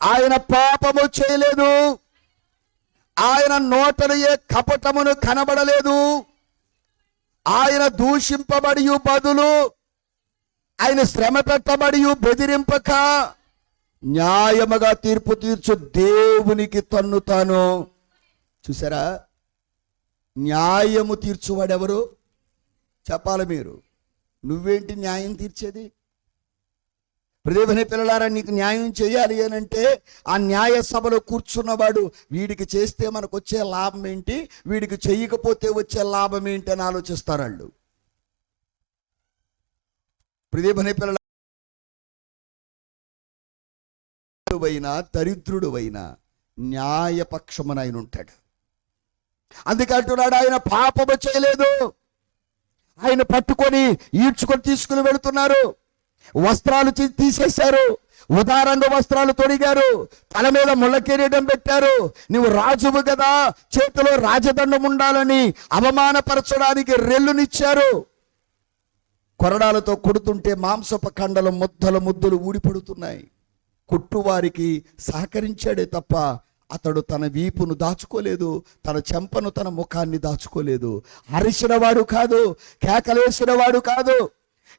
ఆయన పాపము చేయలేదు, ఆయన నోటలు ఏ కపటమును కనబడలేదు, ఆయన దూషింపబడి బదులు ఆయన శ్రమ పెట్టబడి బెదిరింపక న్యాయముగా తీర్పు తీర్చు దేవునికి తన్ను తాను. చూసారా, న్యాయము తీర్చువాడెవరు చెప్పాలి మీరు. నువ్వేంటి న్యాయం తీర్చేది? దేవుని పిల్లలారా, నీకు న్యాయం చేయాలి అని అంటే ఆ న్యాయ సభలో కూర్చున్నవాడు వీడికి చేస్తే మనకు వచ్చే లాభం ఏంటి, వీడికి చెయ్యకపోతే వచ్చే లాభం ఏంటి అని ఆలోచిస్తారు వాళ్ళు. దేవుని పిల్లల దరిద్రుడు అయినా న్యాయపక్షమున ఆయన ఉంటాడు. అందుకే అంటున్నాడు, ఆయన పాపము చేయలేదు. ఆయన పట్టుకొని ఈడ్చుకొని తీసుకుని వెళుతున్నారు. వస్త్రాలు తీసేశారు, ఉదారంగా వస్త్రాలు తొడిగారు, తల మీద ముళ్ళ కిరీటం పెట్టారు. నువ్వు రాజువు కదా, చేతిలో రాజదండం ఉండాలని అవమానపరచడానికి రెల్లునిచ్చారు. కొరడాలతో కొడుతుంటే మాంసపు కండలు ముద్దలు ఊడిపడుతున్నాయి. కొట్టువారికి సహకరించాడే తప్ప అతడు తన వీపును దాచుకోలేదు, తన చెంపను తన ముఖాన్ని దాచుకోలేదు. అరిసినవాడు కాదు, కేకలేసినవాడు కాదు.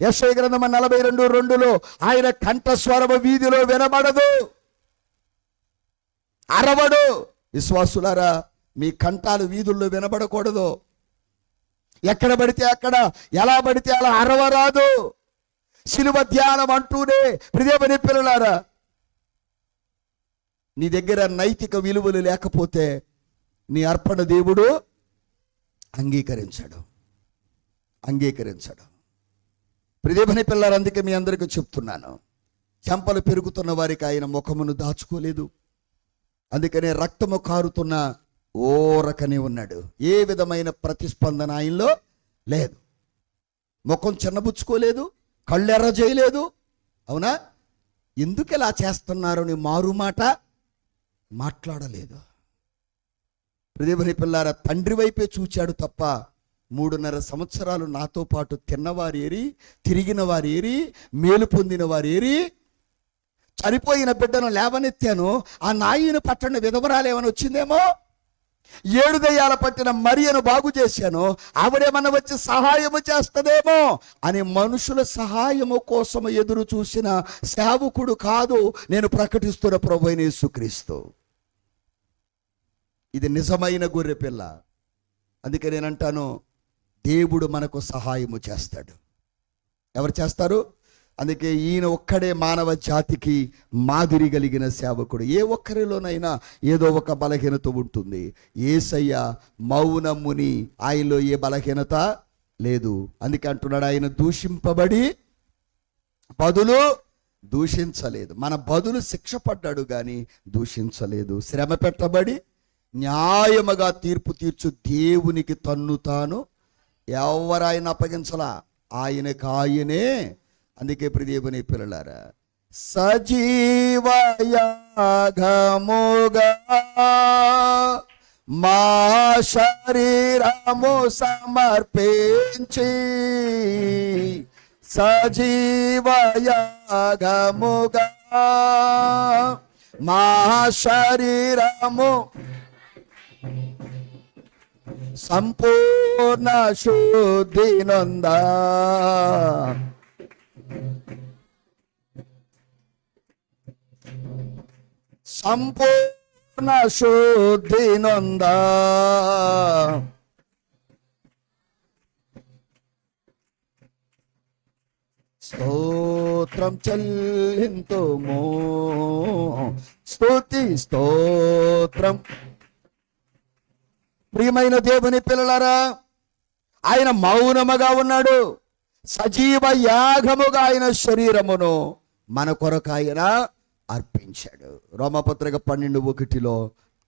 యెషయా గ్రంథం 42:2 ఆయన కంఠస్వరము వీధిలో వినబడదు, అరవడు. విశ్వాసులారా, మీ కంఠాలు వీధుల్లో వినబడకూడదు. ఎక్కడ పడితే అక్కడ, ఎలా పడితే అలా అరవరాదు. శిలువ ధ్యానం అంటూనే ప్రియమైన పిల్లలారా, నీ దగ్గర నైతిక విలువలు లేకపోతే నీ అర్పణ దేవుడు అంగీకరించడు. ప్రియమైన పిల్లలు, అందుకే మీ అందరికీ చెప్తున్నాను, చెంపలు పెరుగుతున్న వారికి ఆయన ముఖమును దాచుకోలేదు. అందుకనే రక్తము కారుతున్న ఓరకనే ఉన్నాడు. ఏ విధమైన ప్రతిస్పందన ఆయనలో లేదు. ముఖం చిన్నబుచ్చుకోలేదు, కళ్ళెర్ర చేయలేదు. అవునా? ఎందుకు ఇలా చేస్తున్నారు అని మారు మాట మాట్లాడలేదు. ప్రియమైన పిల్లారా, తండ్రి వైపే చూచాడు తప్ప 3.5 సంవత్సరాలు నాతో పాటు తిన్నవారు ఏరి, తిరిగిన వారు ఏరి, మేలు పొందిన వారు ఏరి, చనిపోయిన బిడ్డను లేవనెత్తాను, ఆ నాయుని పట్టణ విధవరాలేమని వచ్చిందేమో, 7 దయ్యాల పట్టిన మరియను బాగు చేశాను, ఆవిడేమన్నా వచ్చి సహాయము చేస్తుందేమో అని మనుషుల సహాయము కోసం ఎదురు చూసిన సేవకుడు కాదు నేను ప్రకటిస్తున్న ప్రభువైన యేసుక్రీస్తు. ఇది నిజమైన గొర్రెపిల్ల. అందుకే నేనంటాను, దేవుడు మనకు సహాయము చేస్తాడు. ఎవరు చేస్తారు? అందుకే ఈయన ఒక్కడే మానవ జాతికి మాదిరి కలిగిన సేవకుడు. ఏ ఒక్కరిలోనైనా ఏదో ఒక బలహీనత ఉంటుంది. యేసయ్య మౌనముని, ఆయనలో ఏ బలహీనత లేదు. అందుకే అంటున్నాడు, ఆయన దూషింపబడి బదులు దూషించలేదు. మన బదులు శిక్ష పడ్డాడు కానీ దూషించలేదు. శ్రమ పెట్టబడి న్యాయముగా తీర్పు తీర్చు దేవునికి తన్ను తాను ఎవరాయన అప్పగించలా, ఆయనకు ఆయనే. అందుకే ప్రియదేవుని పిల్లలారా, సజీవయాగముగా మా శరీరము సమర్పించి, సజీవయాగముగా మా శరీరము సంపూర్ణ శుద్ధి నొందా, సంపూర్ణ శుద్ధి నొందా, స్తోత్రం స్తోత్రం చెల్లింతుము, స్తుతి స్తోత్రం. ప్రియమైన దేవుని పిల్లలారా, ఆయన మౌనముగా ఉన్నాడు. సజీవ యాగముగా ఆయన శరీరమును మన కొరకు ఆయన అర్పించాడు. రోమపత్రిక 12:1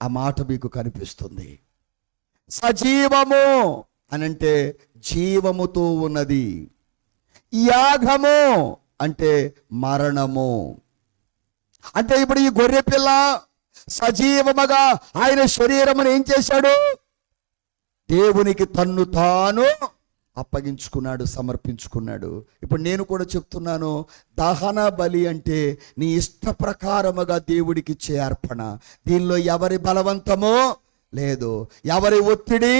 ఆ మాట మీకు కనిపిస్తుంది. సజీవము అనంటే జీవముతో ఉన్నది, యాగము అంటే మరణము. అంటే ఇప్పుడు ఈ గొర్రె పిల్ల సజీవముగా ఆయన శరీరమును ఏం చేశాడు? దేవునికి తన్ను తాను అప్పగించుకున్నాడు, సమర్పించుకున్నాడు. ఇప్పుడు నేను కూడా చెప్తున్నాను, దహన బలి అంటే నీ ఇష్ట ప్రకారముగా దేవుడికి ఇచ్చే అర్పణ. దీనిలో ఎవరి బలవంతమో లేదు, ఎవరి ఒత్తిడి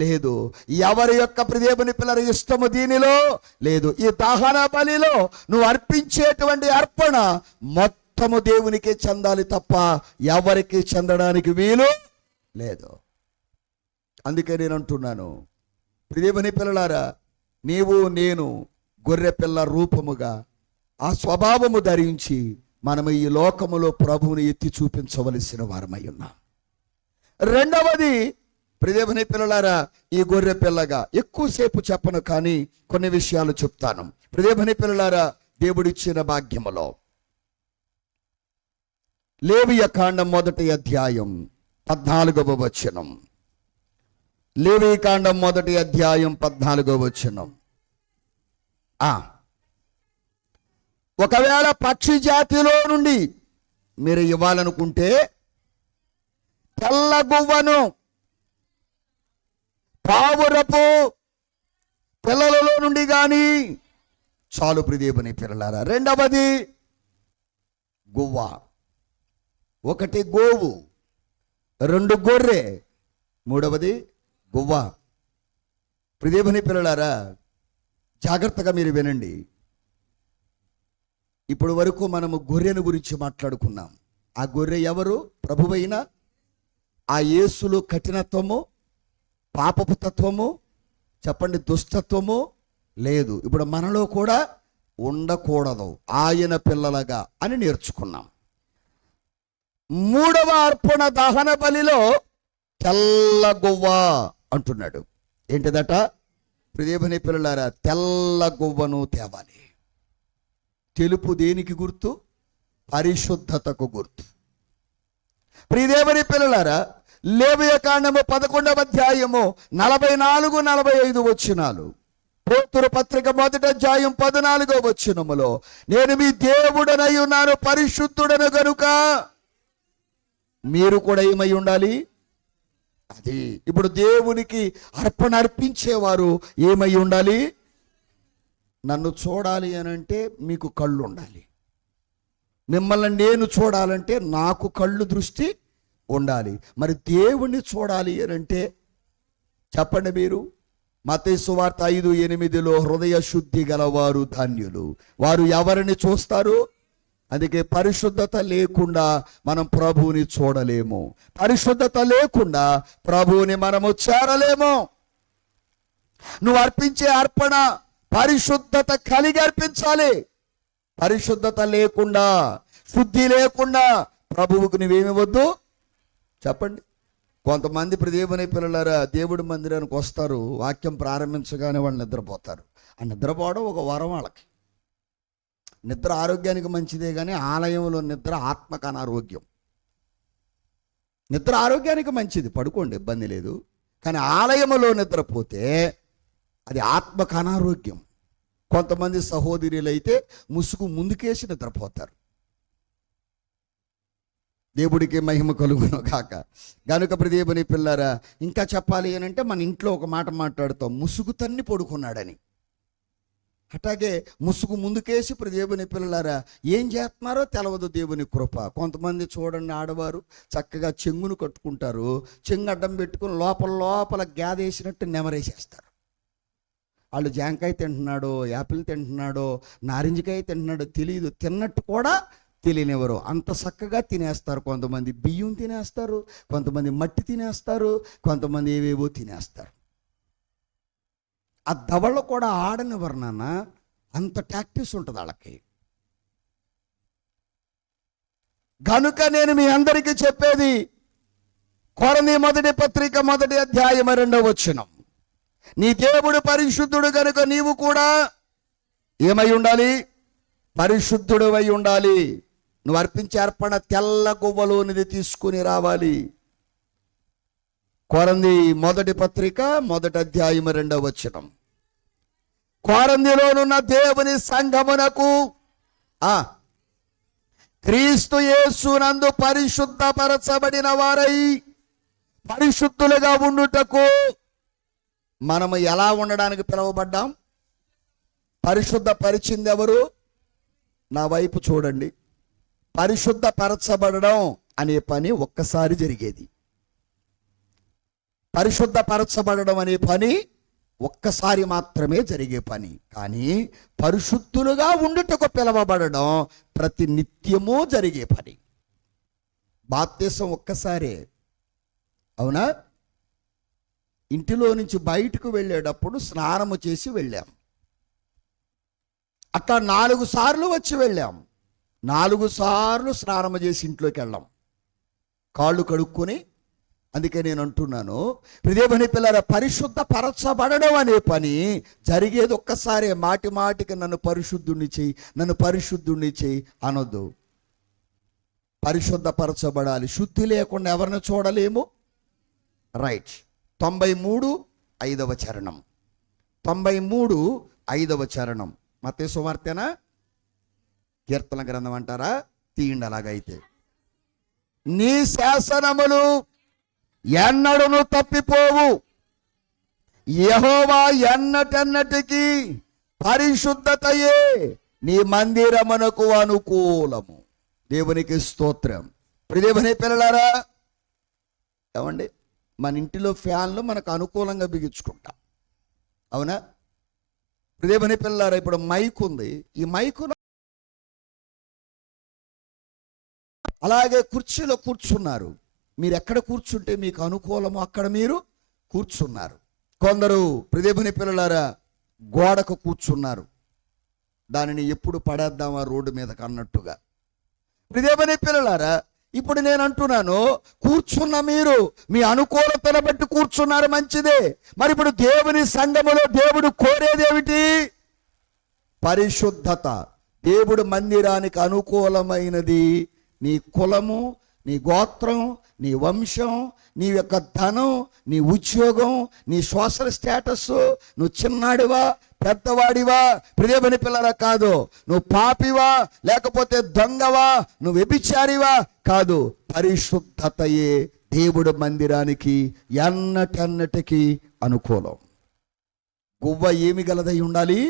లేదు, ఎవరి యొక్క దేవుని పిల్లల ఇష్టము దీనిలో లేదు. ఈ దహన బలిలో నువ్వు అర్పించేటువంటి అర్పణ మొత్తము దేవునికే చెందాలి తప్ప ఎవరికి చెందడానికి వీలు లేదు. అందుకే నేను అంటున్నాను, దేవుని పిల్లలారా, నీవు నేను గొర్రె పిల్ల రూపముగా ఆ స్వభావము ధరించి మనము ఈ లోకములో ప్రభువుని ఎత్తి చూపించవలసిన వారమై ఉన్నాం. రెండవది, దేవుని పిల్లలారా, ఈ గొర్రె పిల్లగా ఎక్కువసేపు చెప్పను, కానీ కొన్ని విషయాలు చెప్తాను. దేవుని పిల్లలారా, దేవుడిచ్చిన భాగ్యములో లేవియ కాండం 1వ అధ్యాయం 14వ వచనం. లేవియ కాండం 1వ అధ్యాయం 14వ వచనం. ఒకవేళ పక్షి జాతిలో నుండి మీరు ఇవ్వాలనుకుంటే తెల్ల గువ్వను పావురపు పిల్లలలో నుండి కానీ చాలు. ప్రియదేవుని పిల్లలారా, రెండవది గువ్వ, 1 గోవు, 2 గొర్రె, 3వది గువ్వ. ప్రియదేవుని పిల్లలారా, జాగ్రత్తగా మీరు వినండి. ఇప్పుడు వరకు మనము గొర్రెను గురించి మాట్లాడుకున్నాం. ఆ గొర్రె ఎవరు? ప్రభువైన ఆ యేసులో కఠినత్వము, పాపపు తత్వము, చెప్పండి, దుష్టత్వము లేదు. ఇప్పుడు మనలో కూడా ఉండకూడదు ఆయన పిల్లలుగా అని నేర్చుకున్నాం. 3వ అర్పణ దహన బలిలో తెల్ల గువ్వ అంటున్నాడు. ఏంటిదట? ప్రియదేవుని పిల్లలారా, తెల్ల గువ్వను తేవాలి. తెలుపు దేనికి గుర్తు? పరిశుద్ధతకు గుర్తు. ప్రియదేవుని పిల్లలారా, లేవియ కాండము 11వ అధ్యాయము 44-45 వచనాలు, పేతురు పత్రిక 1వ అధ్యాయం 14వ వచనములో, నేను మీ దేవుడనై ఉన్నాను, పరిశుద్ధుడను గనుక మీరు కూడా ఏమై ఉండాలి? అది ఇప్పుడు దేవునికి అర్పణ అర్పించేవారు ఏమై ఉండాలి? నన్ను చూడాలి అని అంటే మీకు కళ్ళు ఉండాలి. మిమ్మల్ని నేను చూడాలంటే నాకు కళ్ళు దృష్టి ఉండాలి. మరి దేవుణ్ణి చూడాలి అని అంటే చెప్పండి మీరు. మత్తయి సువార్త 5:8 హృదయ శుద్ధి గలవారు ధన్యులు, వారు ఎవరిని చూస్తారు? అందుకే పరిశుద్ధత లేకుండా మనం ప్రభువుని చూడలేము. పరిశుద్ధత లేకుండా ప్రభువుని మనము చేరలేము. నువ్వు అర్పించే అర్పణ పరిశుద్ధత కలిగి అర్పించాలి. పరిశుద్ధత లేకుండా, శుద్ధి లేకుండా ప్రభువుకు నువ్వేమివద్దు. చెప్పండి. కొంతమంది దేవుని పిల్లలారా దేవుడి మందిరానికి వస్తారు, వాక్యం ప్రారంభించగానే వాళ్ళు నిద్రపోతారు. ఆ నిద్రపోవడం ఒక వరం వాళ్ళకి. నిద్ర ఆరోగ్యానికి మంచిదే, కానీ ఆలయంలో నిద్ర ఆత్మకు అనారోగ్యం. నిద్ర ఆరోగ్యానికి మంచిది, పడుకోండి, ఇబ్బంది లేదు. కానీ ఆలయంలో నిద్రపోతే అది ఆత్మకు అనారోగ్యం. కొంతమంది సహోదరులు అయితే ముసుగు ముందుకేసి నిద్రపోతారు. దేవుడికి మహిమ కలుగును కాక. గనుక దేవుని పిల్లరా, ఇంకా చెప్పాలి అని అంటే మన ఇంట్లో ఒక మాట మాట్లాడుతాం, ముసుగు తన్ని పడుకున్నాడని. అట్లాగే ముసుగు ముందుకేసి దేవుని పిల్లలారా ఏం చేస్తున్నారో తెలవదు దేవుని కృప. కొంతమంది చూడండి, ఆడవారు చక్కగా చెంగును కట్టుకుంటారు, చెంగు అడ్డం పెట్టుకుని లోపల గ్యాదేసినట్టు నెమరేసేస్తారు. వాళ్ళు జాంకాయ తింటున్నాడో, యాపిల్ తింటున్నాడో, నారింజకాయ తింటున్నాడో తెలియదు, తిన్నట్టు కూడా తెలియనివ్వరు. అంత చక్కగా తినేస్తారు. కొంతమంది బియ్యం తినేస్తారు, కొంతమంది మట్టి తినేస్తారు, కొంతమంది ఏవేవో తినేస్తారు. ఆ దవళ్ళు కూడా ఆడనివ్వరు నాన్న, అంత టాక్టిస్ ఉంటుంది వాళ్ళకి. కనుక నేను మీ అందరికీ చెప్పేది, కొరింథీ మొదటి పత్రిక 1వ అధ్యాయం 2వ వచనం, నీ దేవుడు పరిశుద్ధుడు కనుక నీవు కూడా ఏమై ఉండాలి? పరిశుద్ధుడవై ఉండాలి. నువ్వు అర్పించే అర్పణ తెల్ల గువ్వలోనిది తీసుకుని రావాలి. కొరింథీ మొదటి పత్రిక 1వ అధ్యాయం 2వ వచనం. కొరింథీలోనున్న దేవుని సంఘమునకు క్రీస్తు యేసునందు పరిశుద్ధపరచబడిన వారై పరిశుద్ధులుగా ఉండుటకు మనము ఎలా ఉండడానికి పిలువబడ్డాం? పరిశుద్ధపరిచింది ఎవరు? నా వైపు చూడండి. పరిశుద్ధపరచబడడం అనే పని ఒక్కసారి జరిగేది. పరిశుద్ధపరచబడడం అనే పని ఒక్కసారి మాత్రమే జరిగే పని. కానీ పరిశుద్ధులుగా ఉండుటకు పిలవబడడం ప్రతి నిత్యము జరిగే పని. బాప్తిసం ఒక్కసారే, అవునా? ఇంటిలో నుంచి బయటకు వెళ్ళేటప్పుడు స్నానము చేసి వెళ్ళాం. అక్కడ 4 సార్లు వచ్చి వెళ్ళాం. 4 సార్లు స్నానము చేసి ఇంట్లోకి వెళ్ళాం, కాళ్ళు కడుక్కొని. అందుకే నేను అంటున్నాను, దేవుని పిల్లల పరిశుద్ధపరచబడడం అనే పని జరిగేది ఒక్కసారే. మాటి మాటికి నన్ను పరిశుద్ధుణ్ణి చెయ్యి, నన్ను పరిశుద్ధుణ్ణి చెయ్యి అనొద్దు. పరిశుద్ధపరచబడాలి. శుద్ధి లేకుండా ఎవరిని చూడలేము. రైట్. 93 5వ చరణం. 93 5వ చరణం. మత్తయి సువార్తేనా, కీర్తన గ్రంథం అంటారా? తీయండి అలాగైతే. నీ శాసనములు ఎన్నడను తప్పిపోవు, యెహోవా ఎన్నటెన్నటికి పరిశుద్ధతయే నీ మందిరమునకు అనుకూలము. దేవునికి స్తోత్రం. దేవుని పిల్లలారా, ఏమండి, మన ఇంటిలో ఫ్యాన్లు మనకు అనుకూలంగా బిగించుకుంటాం, అవునా? దేవుని పిల్లలారా, ఇప్పుడు మైక్ ఉంది. ఈ మైకును అలాగే కుర్చీలో కూర్చున్నారు. మీరు ఎక్కడ కూర్చుంటే మీకు అనుకూలమో అక్కడ మీరు కూర్చున్నారు. కొందరు దేవుని పిల్లలారా గోడకు కూర్చున్నారు, దానిని ఎప్పుడు పడేద్దామా రోడ్డు మీదకి అన్నట్టుగా. దేవుని పిల్లలారా, ఇప్పుడు నేను అంటున్నాను, కూర్చున్న మీరు మీ అనుకూలతను బట్టి కూర్చున్నారు, మంచిదే. మరి ఇప్పుడు దేవుని సంఘములో దేవుడు కోరేది ఏమిటి? పరిశుద్ధత. దేవుడు మందిరానికి అనుకూలమైనది నీ కులము, నీ గోత్రం, నీ వంశం, నీ యొక్క ధనం, నీ ఉద్యోగం, నీ సోషల్ స్టేటస్, నువ్వు చిన్నాడివా పెద్దవాడివా, ప్రియమని పిల్లరా కాదు, నువ్వు పాపివా లేకపోతే దొంగవా, నువ్వు వ్యభిచారివా కాదు. పరిశుద్ధతయే దేవుడు మందిరానికి ఎన్నటన్నటికి అనుకూలం. గువ్వ ఏమి గలదై ఉండాలి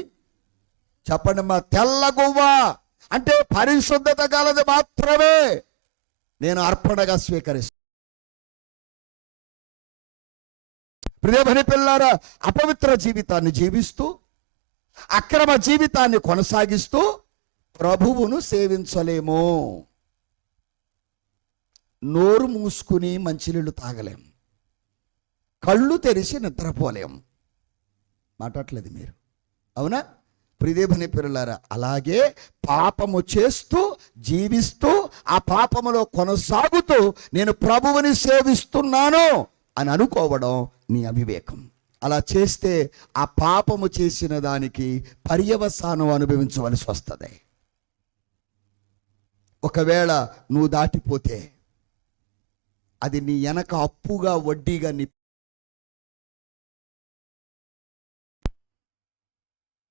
చెప్పండి మా? తెల్ల గువ్వ అంటే పరిశుద్ధత గలది మాత్రమే నేను అర్పణగా స్వీకరిస్తాను. ప్రియమని పిల్లారా, అపవిత్ర జీవితాన్ని జీవిస్తూ అక్రమ జీవితాన్ని కొనసాగిస్తూ ప్రభువును సేవించలేము. నోరు మూసుకుని మంచినీళ్ళు తాగలేం, కళ్ళు తెరిచి నిద్రపోలేం. మాట్లాడలేదు మీరు, అవునా? ప్రియదేవుని పిల్లలారా, అలాగే పాపము చేస్తూ జీవిస్తూ ఆ పాపములో కొనసాగుతూ నేను ప్రభువుని సేవిస్తున్నాను అని అనుకోవడం నీ అవివేకం. అలా చేస్తే ఆ పాపము చేసిన దానికి పర్యవసానం అనుభవించవలసి వస్తుంది. ఒకవేళ నువ్వు దాటిపోతే అది నీ వెనక అప్పుగా వడ్డీగా నీ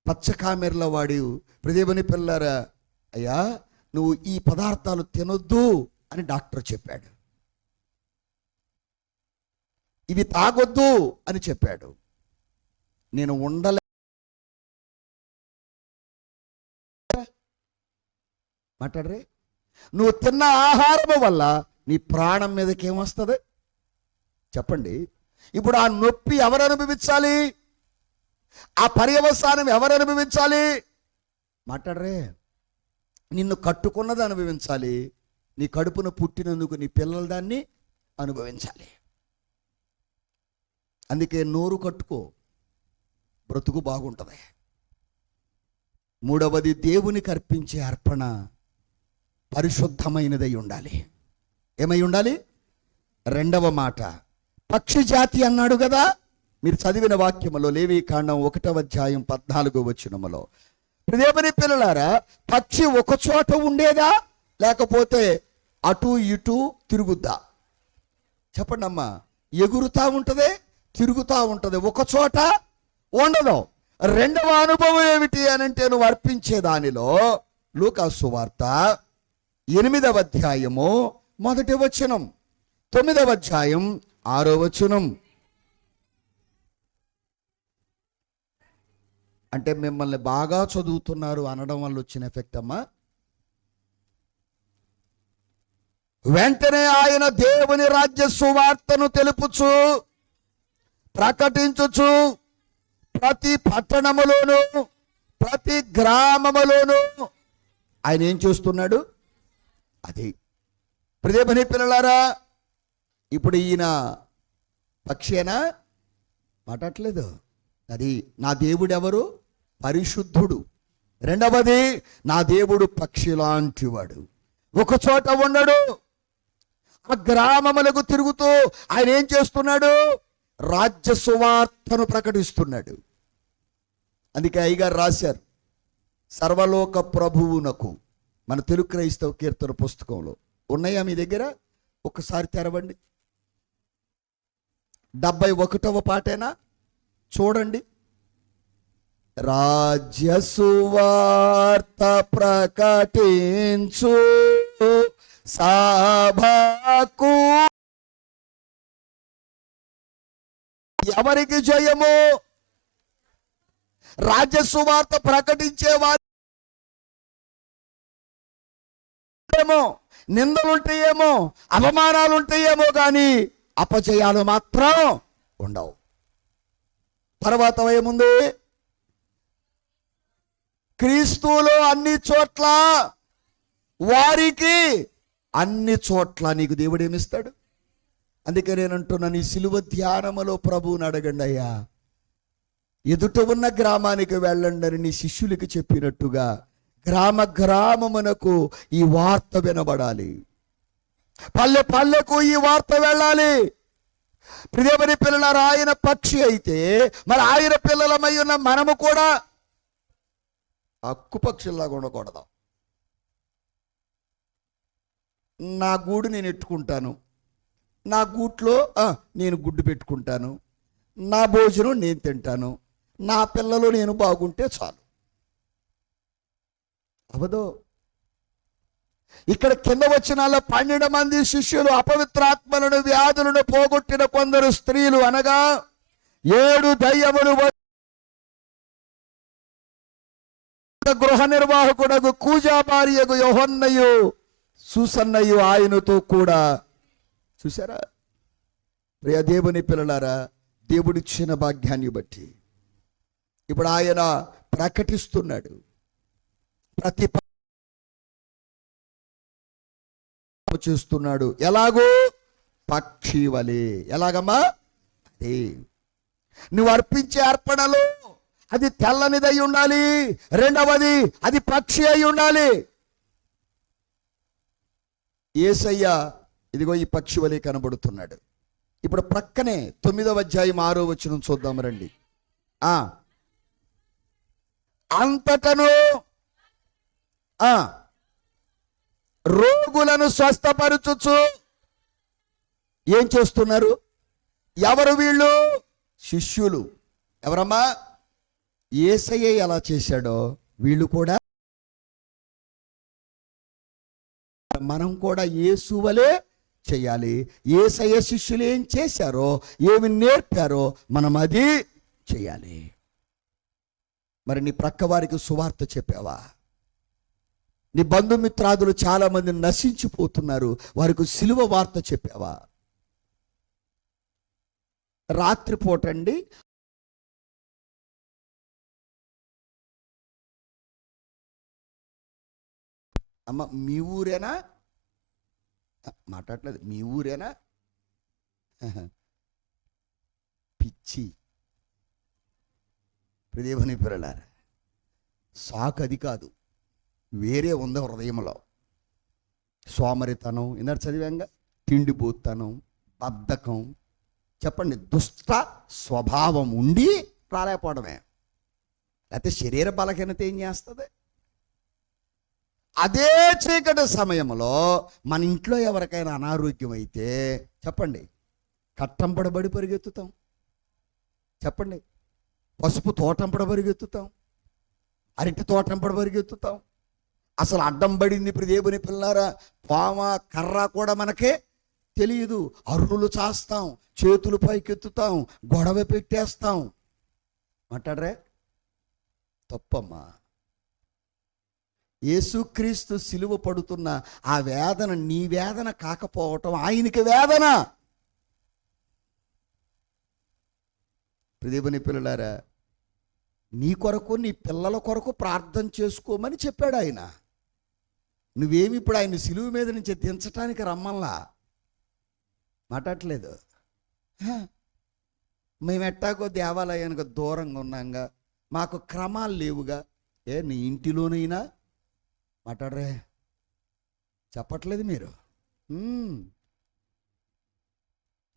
పచ్చకామెర్ల వాడి ప్రదేవుని పిల్లారా, అయ్యా నువ్వు ఈ పదార్థాలు తినొద్దు అని డాక్టర్ చెప్పాడు, ఇవి తాగొద్దు అని చెప్పాడు. నేను ఉండలే మాట్లాడరే. నువ్వు తిన్న ఆహారము వల్ల నీ ప్రాణం మీదకి ఏమొస్తుంది చెప్పండి. ఇప్పుడు ఆ నొప్పి ఎవరు అనుభవించాలి? ఆ పర్యవసానం ఎవరు అనుభవించాలి? మాట్లాడరే. నిన్ను కట్టుకున్నది అనుభవించాలి, నీ కడుపున పుట్టినందుకు నీ పిల్లలు దాన్ని అనుభవించాలి. అందుకే నోరు కట్టుకో, బ్రతుకు బాగుంటుంది. మూడవది, దేవునికి అర్పించే అర్పణ పరిశుద్ధమైనదై ఉండాలి. ఏమై ఉండాలి? రెండవ మాట, పక్షి జాతి అన్నాడు కదా. మీరు చదివిన వాక్యములో లేవీకాండం 1వ అధ్యాయం 14వ వచనములో, దేవుని పిల్లలారా, పక్షి ఒక చోట ఉండేదా లేకపోతే అటు ఇటు తిరుగుద్దా? చెప్పండి అమ్మా. ఎగురుతా ఉంటుంది, తిరుగుతూ ఉంటుంది, ఒక చోట ఉండదు. రెండవ అనుభవం ఏమిటి అని అంటే, నువ్వు అర్పించే దానిలో లూకా సువార్త 8వ అధ్యాయము 1వ వచనం, 9వ అధ్యాయం 6వ వచనం. అంటే మిమ్మల్ని బాగా చదువుతున్నారు అనడం వల్ల వచ్చిన ఎఫెక్ట్ అమ్మా. వెంటనే ఆయన దేవుని రాజ్య సువార్తను తెలుపుచు ప్రకటించుచు ప్రతి పట్టణములోను ప్రతి గ్రామములోను ఆయన ఏం చేస్తున్నాడు? అది దేవుని పిల్లలారా, ఇప్పుడు ఈయన పక్షేనా? మాట్లాడలేదు. అది నా దేవుడు ఎవరు? పరిశుద్ధుడు. రెండవది, నా దేవుడు పక్షి లాంటివాడు, ఒక చోట ఉండడు. ఆ గ్రామములకు తిరుగుతూ ఆయన ఏం చేస్తున్నాడు? రాజ్య సువార్తను ప్రకటిస్తున్నాడు. అందుకే అయ్యగారు రాశారు, సర్వలోక ప్రభువునకు. మన తెలుగు క్రైస్తవ కీర్తన పుస్తకంలో ఉన్నాయా మీ దగ్గర? ఒకసారి తెరవండి. 71వ పాటేనా? చూడండి. రాజ్య సువార్త ప్రకటించు సభకు ఎవరికి జయము? రాజ్య సువార్త ప్రకటించే వారేమో నిందలుంటాయేమో, అవమానాలు ఉంటాయేమో, కానీ అపజయాలు మాత్రం ఉండవు. తర్వాత ఏముంది? క్రీస్తులో అన్ని చోట్ల వారికి అన్ని చోట్ల నీకు దేవుడు ఏమిస్తాడు? అందుకే నేను అంటున్నాను, ఈ సిలువ ధ్యానములో ప్రభువుని అడగండి అయ్యా. ఎదుట ఉన్న గ్రామానికి వెళ్ళండి అని నీ శిష్యులకి చెప్పినట్టుగా గ్రామ గ్రామమునకు ఈ వార్త వినబడాలి. పల్లె పల్లెకు ఈ వార్త వెళ్ళాలి. ప్రియమైన పిల్లలారా, ఆయన పక్షి అయితే మరి ఆయన పిల్లలమై ఉన్న మనము కూడా హక్కు పక్షుల్లాగా ఉండకూడదు. నా గూడు నేను ఎట్టుకుంటాను, నా గూట్లో నేను గుడ్డు పెట్టుకుంటాను, నా భోజనం నేను తింటాను, నా పిల్లలు నేను బాగుంటే చాలు. అవదో. ఇక్కడ కింద వచనాల్లో 12 మంది శిష్యులు, అపవిత్రాత్మలను వ్యాధులను పోగొట్టిన కొందరు స్త్రీలు, అనగా 7 దయ్యములు, గృహ నిర్వాహకుడగు కూజా భార్యగు యోహన్నయు సూసన్నయు ఆయనతో కూడా. చూసారా ప్రియ దేవుని పిల్లలారా, దేవుడిచ్చిన భాగ్యాన్ని బట్టి ఇప్పుడు ఆయన ప్రకటిస్తున్నాడు. ప్రతి చేస్తున్నాడు. ఎలాగో? పక్షి వలె. ఎలాగమ్మా? అదే నువ్వు అర్పించే అర్పణలో అది తెల్లనిదై ఉండాలి. రెండవది, అది పక్షి అయి ఉండాలి. యేసయ్య ఇదిగో ఈ పక్షి వలె కనబడుతున్నాడు. ఇప్పుడు ప్రక్కనే 9వ అధ్యాయం 6వ వచనం చూద్దాం రండి. అంతటను రోగులను స్వస్థపరచుచు ఏం చేస్తున్నారు? ఎవరు వీళ్ళు? శిష్యులు. ఎవరమ్మా? యేసయ్య ఎలా చేశాడో వీళ్ళు కూడా, మనం కూడా యేసు వలె చేయాలి. యేసయ్య శిష్యులు ఏం చేశారో, ఏమి నేర్పారో మనం అది చేయాలి. మరి నీ ప్రక్క వారికి సువార్త చెప్పావా? నీ బంధుమిత్రాదులు చాలా మంది నశించిపోతున్నారు, వారికి సిలువ వార్త చెప్పావా? రాత్రిపూటండి అమ్మ, మీ ఊరేనా? మాట్లాడలేదు. మీ ఊరేనా? పిచ్చి దేవుని పిల్లలారా, సాకు అది కాదు, వేరే ఉంది హృదయంలో. సోమరితనం, ఇందాక చదివాంగా, తిండిపోతనం, బద్ధకం, చెప్పండి, దుష్ట స్వభావం ఉండి రాలేకపోవడమే. లేకపోతే శరీర బలహీనత ఏం చేస్తుంది? అదే చీకటి సమయంలో మన ఇంట్లో ఎవరికైనా అనారోగ్యం అయితే చెప్పండి, కట్టంపడబడి పరిగెత్తుతాం. చెప్పండి, పసుపు తోటంపడ పరిగెత్తుతాం, అరటి తోటంపడ పరిగెత్తుతాం. అసలు అడ్డం పడింది ఇప్పుడు దేవుని పిల్లారా, పామ కర్ర కూడా మనకే తెలియదు. అర్రులు చాస్తాం, చేతులు పైకెత్తుతాం, గొడవ పెట్టేస్తాం. మాట్లాడరే? తప్పమ్మా. యేసుక్రీస్తు సిలువ పడుతున్న ఆ వేదన నీ వేదన కాకపోవటం ఆయనకి వేదన. దేవుని పిల్లలారా, నీ కొరకు నీ పిల్లల కొరకు ప్రార్థన చేసుకోమని చెప్పాడు ఆయన. నువ్వేమి ఇప్పుడు ఆయన సిలువ మీద నుంచి దించటానికి రమ్మల్లా మాట్లాడలేదు. మేము ఎట్టాగో దేవాలయానికి దూరంగా ఉన్నాంగా, మాకు క్రమాలు లేవుగా. నీ ఇంటిలోనైనా మాట్లాడరే? చెప్పట్లేదు మీరు.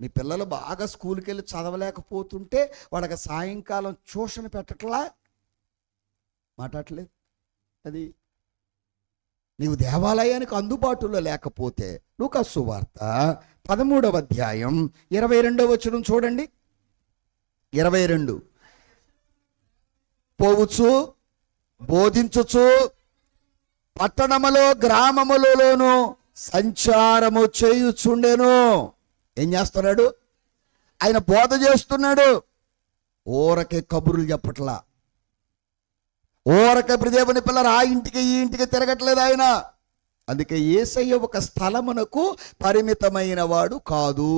మీ పిల్లలు బాగా స్కూల్కి వెళ్ళి చదవలేకపోతుంటే వాళ్ళకి సాయంకాలం ట్యూషన్ పెట్టట్లా మాట్లాడలేదు. అది నీవు దేవాలయానికి అందుబాటులో లేకపోతే లూకా సువార్త 13వ అధ్యాయం 22వ వచనం చూడండి. 22 పోవచ్చు బోధించుచు పట్టణములో గ్రామములలోను సంచారము చేయుచుండెను. ఏం చేస్తున్నాడు ఆయన? బోధ చేస్తున్నాడు. ఊరకే కబుర్లు చెప్పట్లా, ఊరకే దేవుని పిల్లలు ఆ ఇంటికి ఈ ఇంటికి తిరగట్లేదు ఆయన. అందుకే యేసయ్య ఒక స్థలమునకు పరిమితమైన వాడు కాదు,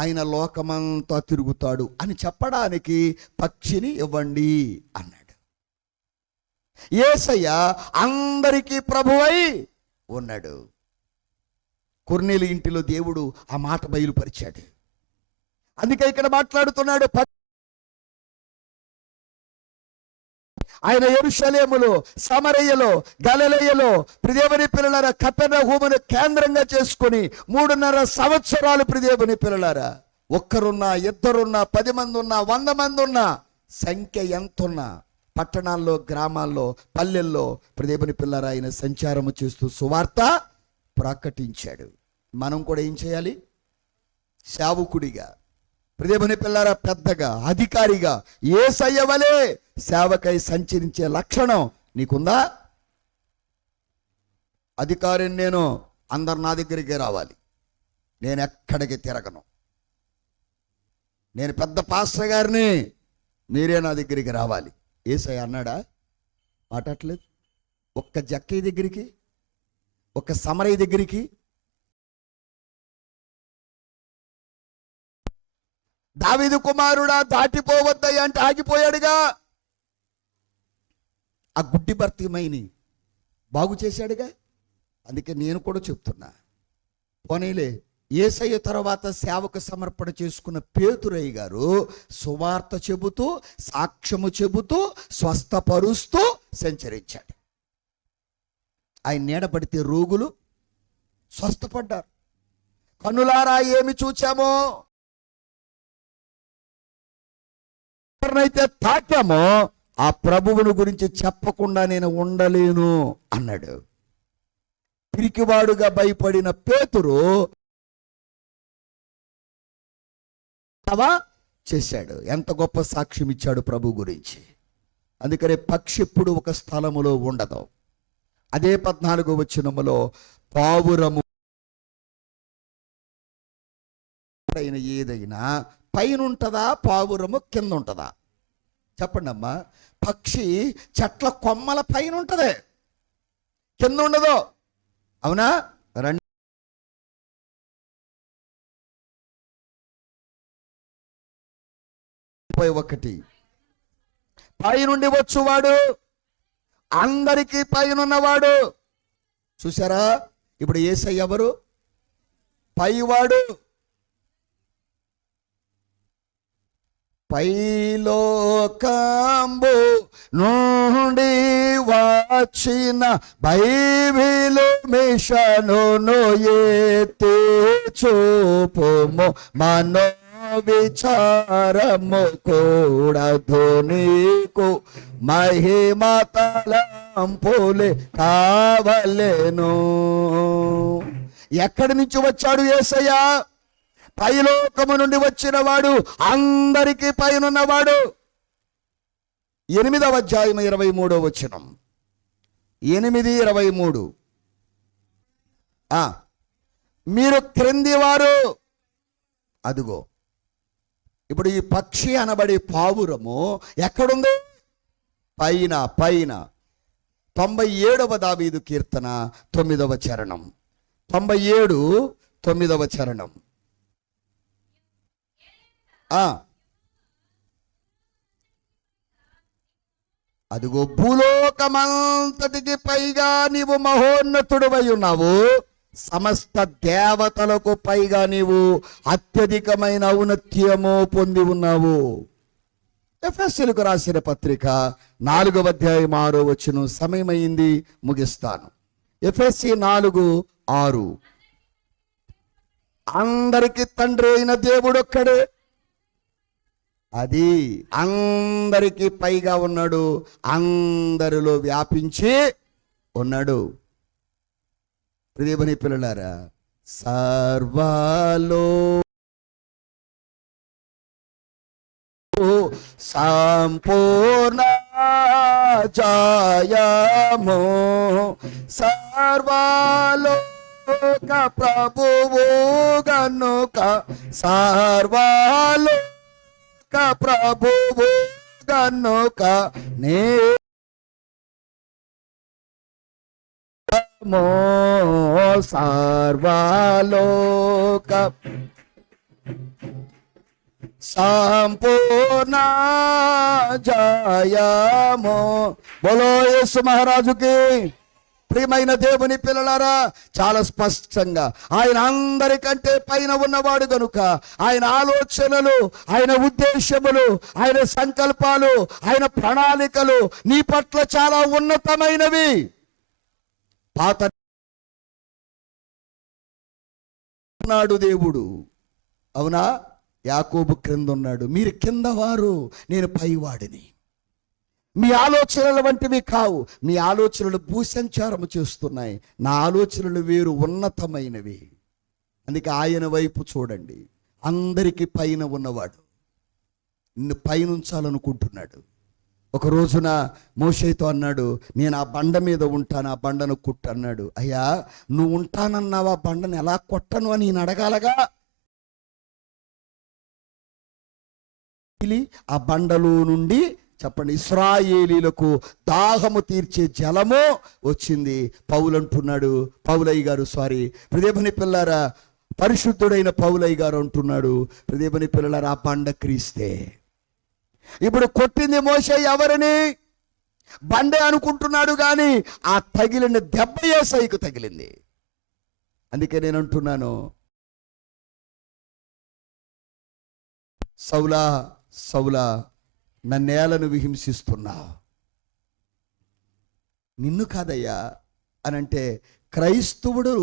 ఆయన లోకమంతా తిరుగుతాడు అని చెప్పడానికి పక్షిని ఇవ్వండి అన్నాడు. యేసయ్య అందరికీ ప్రభువై ఉన్నాడు. కొర్నేలు ఇంటిలో దేవుడు ఆ మాట బయలుపరిచాడు. అందుకే ఇక్కడ మాట్లాడుతున్నాడు. ఆయన యెరూషలేములో, సమరయలో, గలిలయలో ప్రియదేవుని పిల్లలారా కపెర్నహూమును కేంద్రంగా చేసుకొని 3.5 సంవత్సరాలు ప్రియదేవుని పిల్లలారా, ఒక్కరున్నా, ఇద్దరున్నా, 10 మంది ఉన్నా, 100 మంది ఉన్నా, సంఖ్య ఎంతున్నా, పట్టణాల్లో, గ్రామాల్లో, పల్లెల్లో ప్రియదేవుని పిల్లలారా ఆయన సంచారము చేస్తూ సువార్త ప్రకటించాడు. మనం కూడా ఏం చేయాలి? సేవకుడిగా, ప్రియదేవుని పిల్లారా, పెద్దగా, అధికారిగా యేసయ్య వలె సేవకై సంచరించే లక్షణం నీకుందా? అధికారిని నేను, అందరు నా దగ్గరికి రావాలి, నేను ఎక్కడికి తిరగను, నేను పెద్ద పాస్టర్ గారిని, మీరే నా దగ్గరికి రావాలి. యేసయ్య అన్నాడా? మాట్లాడలేదు. ఒక్క జక్కయ్య దగ్గరికి, ఒక్క సమరయ్య దగ్గరికి, దావీదు కుమారుడా దాటిపోవద్దయ్య అంటే ఆగిపోయాడుగా. ఆ గుడ్డి భర్తీమైని బాగు చేశాడుగా. అందుకే నేను కూడా చెప్తున్నా, పోనీలే యేసయ్య తర్వాత సేవకు సమర్పణ చేసుకున్న పేతురయ్య గారు సువార్త చెబుతూ, సాక్ష్యము చెబుతూ, స్వస్థపరుస్తూ సంచరించాడు. ఆయన నీడబడితే రోగులు స్వస్థపడ్డారు. కన్నులారా ఏమి చూచామో, ఎవరినైతే తాకామో ఆ ప్రభువును గురించి చెప్పకుండా నేను ఉండలేను అన్నాడు. పిరికివాడుగా భయపడిన పేతురు చేశాడు. ఎంత గొప్ప సాక్ష్యం ఇచ్చాడు ప్రభు గురించి. అందుకనే పక్షి ఎప్పుడు ఒక స్థలములో ఉండదు. అదే 14వ వచనములో పావురము ఏదైనా పైన ఉంటుందా, పావురము కింద ఉంటుందా? చెప్పండి అమ్మా. పక్షి చెట్ల కొమ్మల పైన ఉంటుంది, కింద ఉండదు. అవునా? రండి. ఒకటి పైనుండి వచ్చువాడు అందరికీ పైనున్నవాడు. చూసారా? ఇప్పుడు యేసయ్య ఎవరు? పైవాడు. పైలోకంబు నుండి వచ్చిన బైబిలు మిషనును ఎత్తి చూపుము, మనో విచారము కూడదు నీకు, మహిమ తలంపులే కావలెను. ఎక్కడి నుంచి వచ్చాడు యేసయ్య? పైలోకము నుండి వచ్చిన వాడు, అందరికీ పైనున్నవాడు. 8వ అధ్యాయం 23వ వచనం. 8:23. మీరు క్రింది వారు. అదుగో ఇప్పుడు ఈ పక్షి అనబడే పావురము ఎక్కడుంది? పైన. 97వ దావీదు కీర్తన 9వ చరణం. 97 9వ చరణం. అదిగో భూలోకమంతటికి పైగా నీవు మహోన్నతుడవై ఉన్నావు, సమస్త దేవతలకు పైగా నీవు అత్యధికమైన ఔన్నత్యము పొంది ఉన్నావు. ఎఫెసీయులకు రాసిన పత్రిక 4వ అధ్యాయం 6వ వచనం. సమయమైంది, ముగిస్తాను. ఎఫెసీ 4:6. అందరికి తండ్రి అయిన దేవుడు ఒక్కడే. అది అందరికీ పైగా ఉన్నాడు, అందరిలో వ్యాపించి ఉన్నాడు. ప్రియమైన పిల్లలారా, సర్వాలో సంపూర్ణ జయము, సర్వాలోక ప్రభువు గనుక, సర్వాలోక ప్రభువు గనుక నే సర్వాలోక సంపూర్ణ జయము. బోలో యేసు మహారాజుకి. ప్రియమైన దేవుని పిల్లలారా, చాలా స్పష్టంగా ఆయన అందరికంటే పైన ఉన్నవాడు గనుక ఆయన ఆలోచనలు, ఆయన ఉద్దేశములు, ఆయన సంకల్పాలు, ఆయన ప్రణాళికలు నీ పట్ల చాలా ఉన్నతమైనవి. పాత ఉన్నాడు దేవుడు, అవునా? యాకోబు క్రింద ఉన్నాడు, మీరు కింద వారు, నేను పైవాడిని. మీ ఆలోచనల వంటివి కావు, మీ ఆలోచనలు భూసంచారము చేస్తున్నాయి, నా ఆలోచనలు వేరు, ఉన్నతమైనవి. అందుకే ఆయన వైపు చూడండి. అందరికీ పైన ఉన్నవాడు నిన్ను పైనుంచాలనుకుంటున్నాడు. ఒక రోజున మోషేతో అన్నాడు, నేను ఆ బండ మీద ఉంటాను, ఆ బండను కుట్టు అన్నాడు. అయ్యా, నువ్వు ఉంటానన్నావా, బండను ఎలా కొట్టను అని నేను అడగాలగా. ఆ బండలో నుండి చెప్పండి, ఇశ్రాయేలీలకు దాహము తీర్చే జలము వచ్చింది. పౌలు అంటున్నాడు, పౌలయ్య గారు ప్రదేభని పిల్లారా, పరిశుద్ధుడైన పౌలయ్య గారు అంటున్నాడు, ప్రదేభని పిల్లలారా, ఆ బండ క్రీస్తే. ఇప్పుడు కొట్టింది మోషే ఎవరిని? బండే అనుకుంటున్నాడు, కానీ ఆ తగిలిన దెబ్బ యేసయ్యకు తగిలింది. అందుకే నేను అంటున్నాను, సౌలా సౌలా, నన్నేలను విహింసిస్తున్నా, నిన్ను కాదయ్యా అనంటే, క్రైస్తవుడు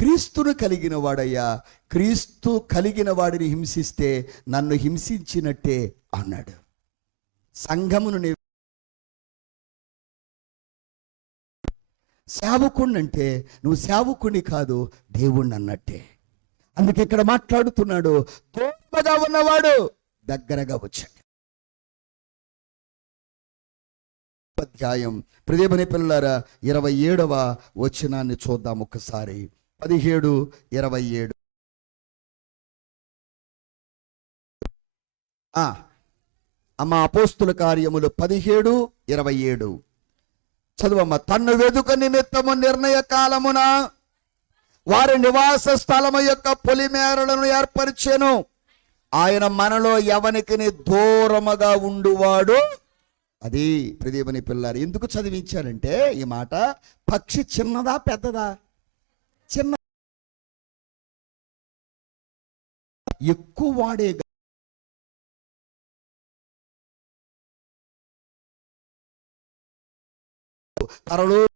క్రీస్తును కలిగిన వాడయ్యా, క్రీస్తు కలిగిన వాడిని హింసిస్తే నన్ను హింసించినట్టే అన్నాడు. సంఘమును సేవకుణ్ణి అంటే నువ్వు సేవకుని కాదు, దేవుణ్ణి అన్నట్టే. అందుకే ఇక్కడ మాట్లాడుతున్నాడు, దూరంగా ఉన్నవాడు దగ్గరగా వచ్చాడు. అధ్యాయం ప్రియమైన పిల్లలారా, 27వ వచనాన్ని చూద్దాం ఒకసారి. 17:27. అమ్మ, అపోస్తుల కార్యములు 17:27 చదువమ్మ. తన్ను వెదుక నిమిత్తము నిర్ణయ కాలమున వారి నివాస స్థలము యొక్క పొలిమేరలను ఏర్పరిచెను. ఆయన మనలో ఎవనికి దూరముగా ఉండువాడు. అది ప్రియమైన పిల్లారు, ఎందుకు చదివించారంటే ఈ మాట, పక్షి చిన్నదా పెద్దదా? చిన్న. ఎక్కువ వాడే పరలోక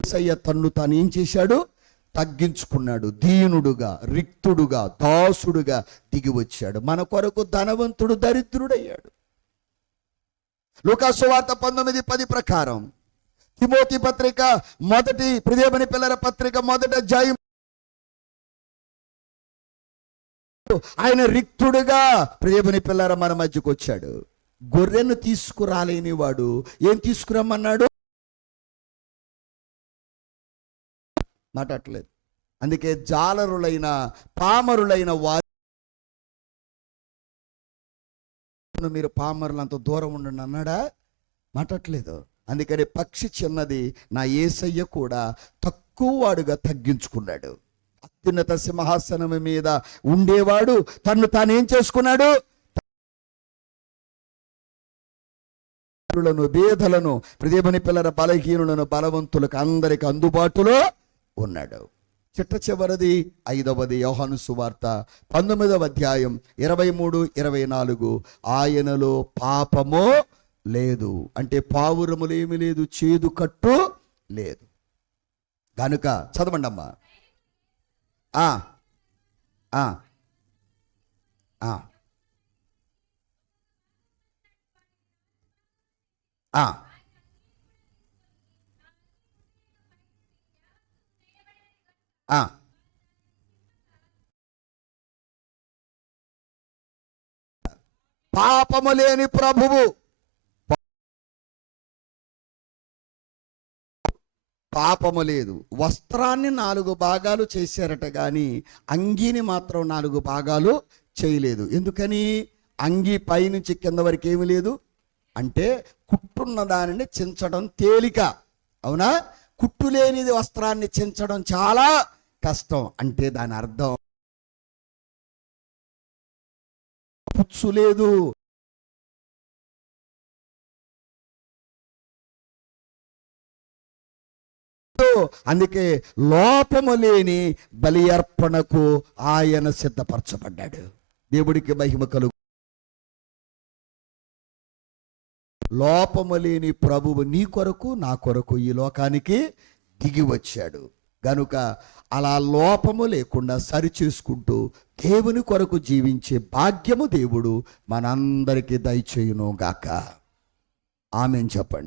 యేసయ్య తన్ను తాను ఏం చేశాడు? తగ్గించుకున్నాడు. దీనుడుగా, రిక్తుడుగా, దాసుడుగా దిగి వచ్చాడు. మన కొరకు ధనవంతుడు దరిద్రుడయ్యాడు. లూకా సువార్త 19:10 ప్రకారం తిమోతి పత్రిక మొదటి ప్రియమైన పిల్లల పత్రిక మొదటి అధ్యాయం ఆయన రిక్తుడుగా ప్రియమైన పిల్లల మన మధ్యకు వచ్చాడు. గొర్రెను తీసుకురాలేని వాడు ఏం తీసుకురమ్మన్నాడు? మాట్లాడలేదు. అందుకే జాలరులైన పామరులైన వారు మీరు పామరులంత దూరం ఉండండి అన్నాడా? మాట్లాడలేదు. అందుకని పక్షి చిన్నది, నా యేసయ్య కూడా తక్కువ వాడుగా తగ్గించుకున్నాడు. అత్యున్నత సింహాసనం మీద ఉండేవాడు తన్ను తానేం చేసుకున్నాడు? బేదలను ప్రియమైన పిల్లల బలహీనులను బలవంతులకు అందరికి అందుబాటులో ఉన్నాడు. చిట్ట చివరిది 5వది యోహాను సువార్త 19వ అధ్యాయం 23-24 ఆయనలో పాపమో లేదు, అంటే పావురములేమి లేదు, చేదు కట్టు లేదు గనుక చదవండి అమ్మా. పాపము లేని ప్రభువు, పాపము లేదు. వస్త్రాన్ని 4 భాగాలు చేశారట కానీ అంగీని మాత్రం 4 భాగాలు చేయలేదు. ఎందుకని? అంగీ పైనుంచి కింద వరకు ఏమి లేదు, అంటే కుట్టున్న దానిని చించడం తేలిక, అవునా? కుట్టు లేనిది వస్త్రాన్ని చించడం చాలా కష్టం. అంటే దాని అర్థం పుచ్చు లేదు. అందుకే లోపము లేని బలి అర్పణకు ఆయన సిద్ధపరచబడ్డాడు. దేవుడికి మహిమ కలుగు. లోపము లేని ప్రభువు నీ కొరకు నా కొరకు ఈ లోకానికి దిగి వచ్చాడు గనుక అలా లోపము లేకుండా సరిచేసుకుంటూ దేవుని కొరకు జీవించే భాగ్యము దేవుడు మనందరికీ దయచేయును గాక. ఆమేన్ చెప్పండి.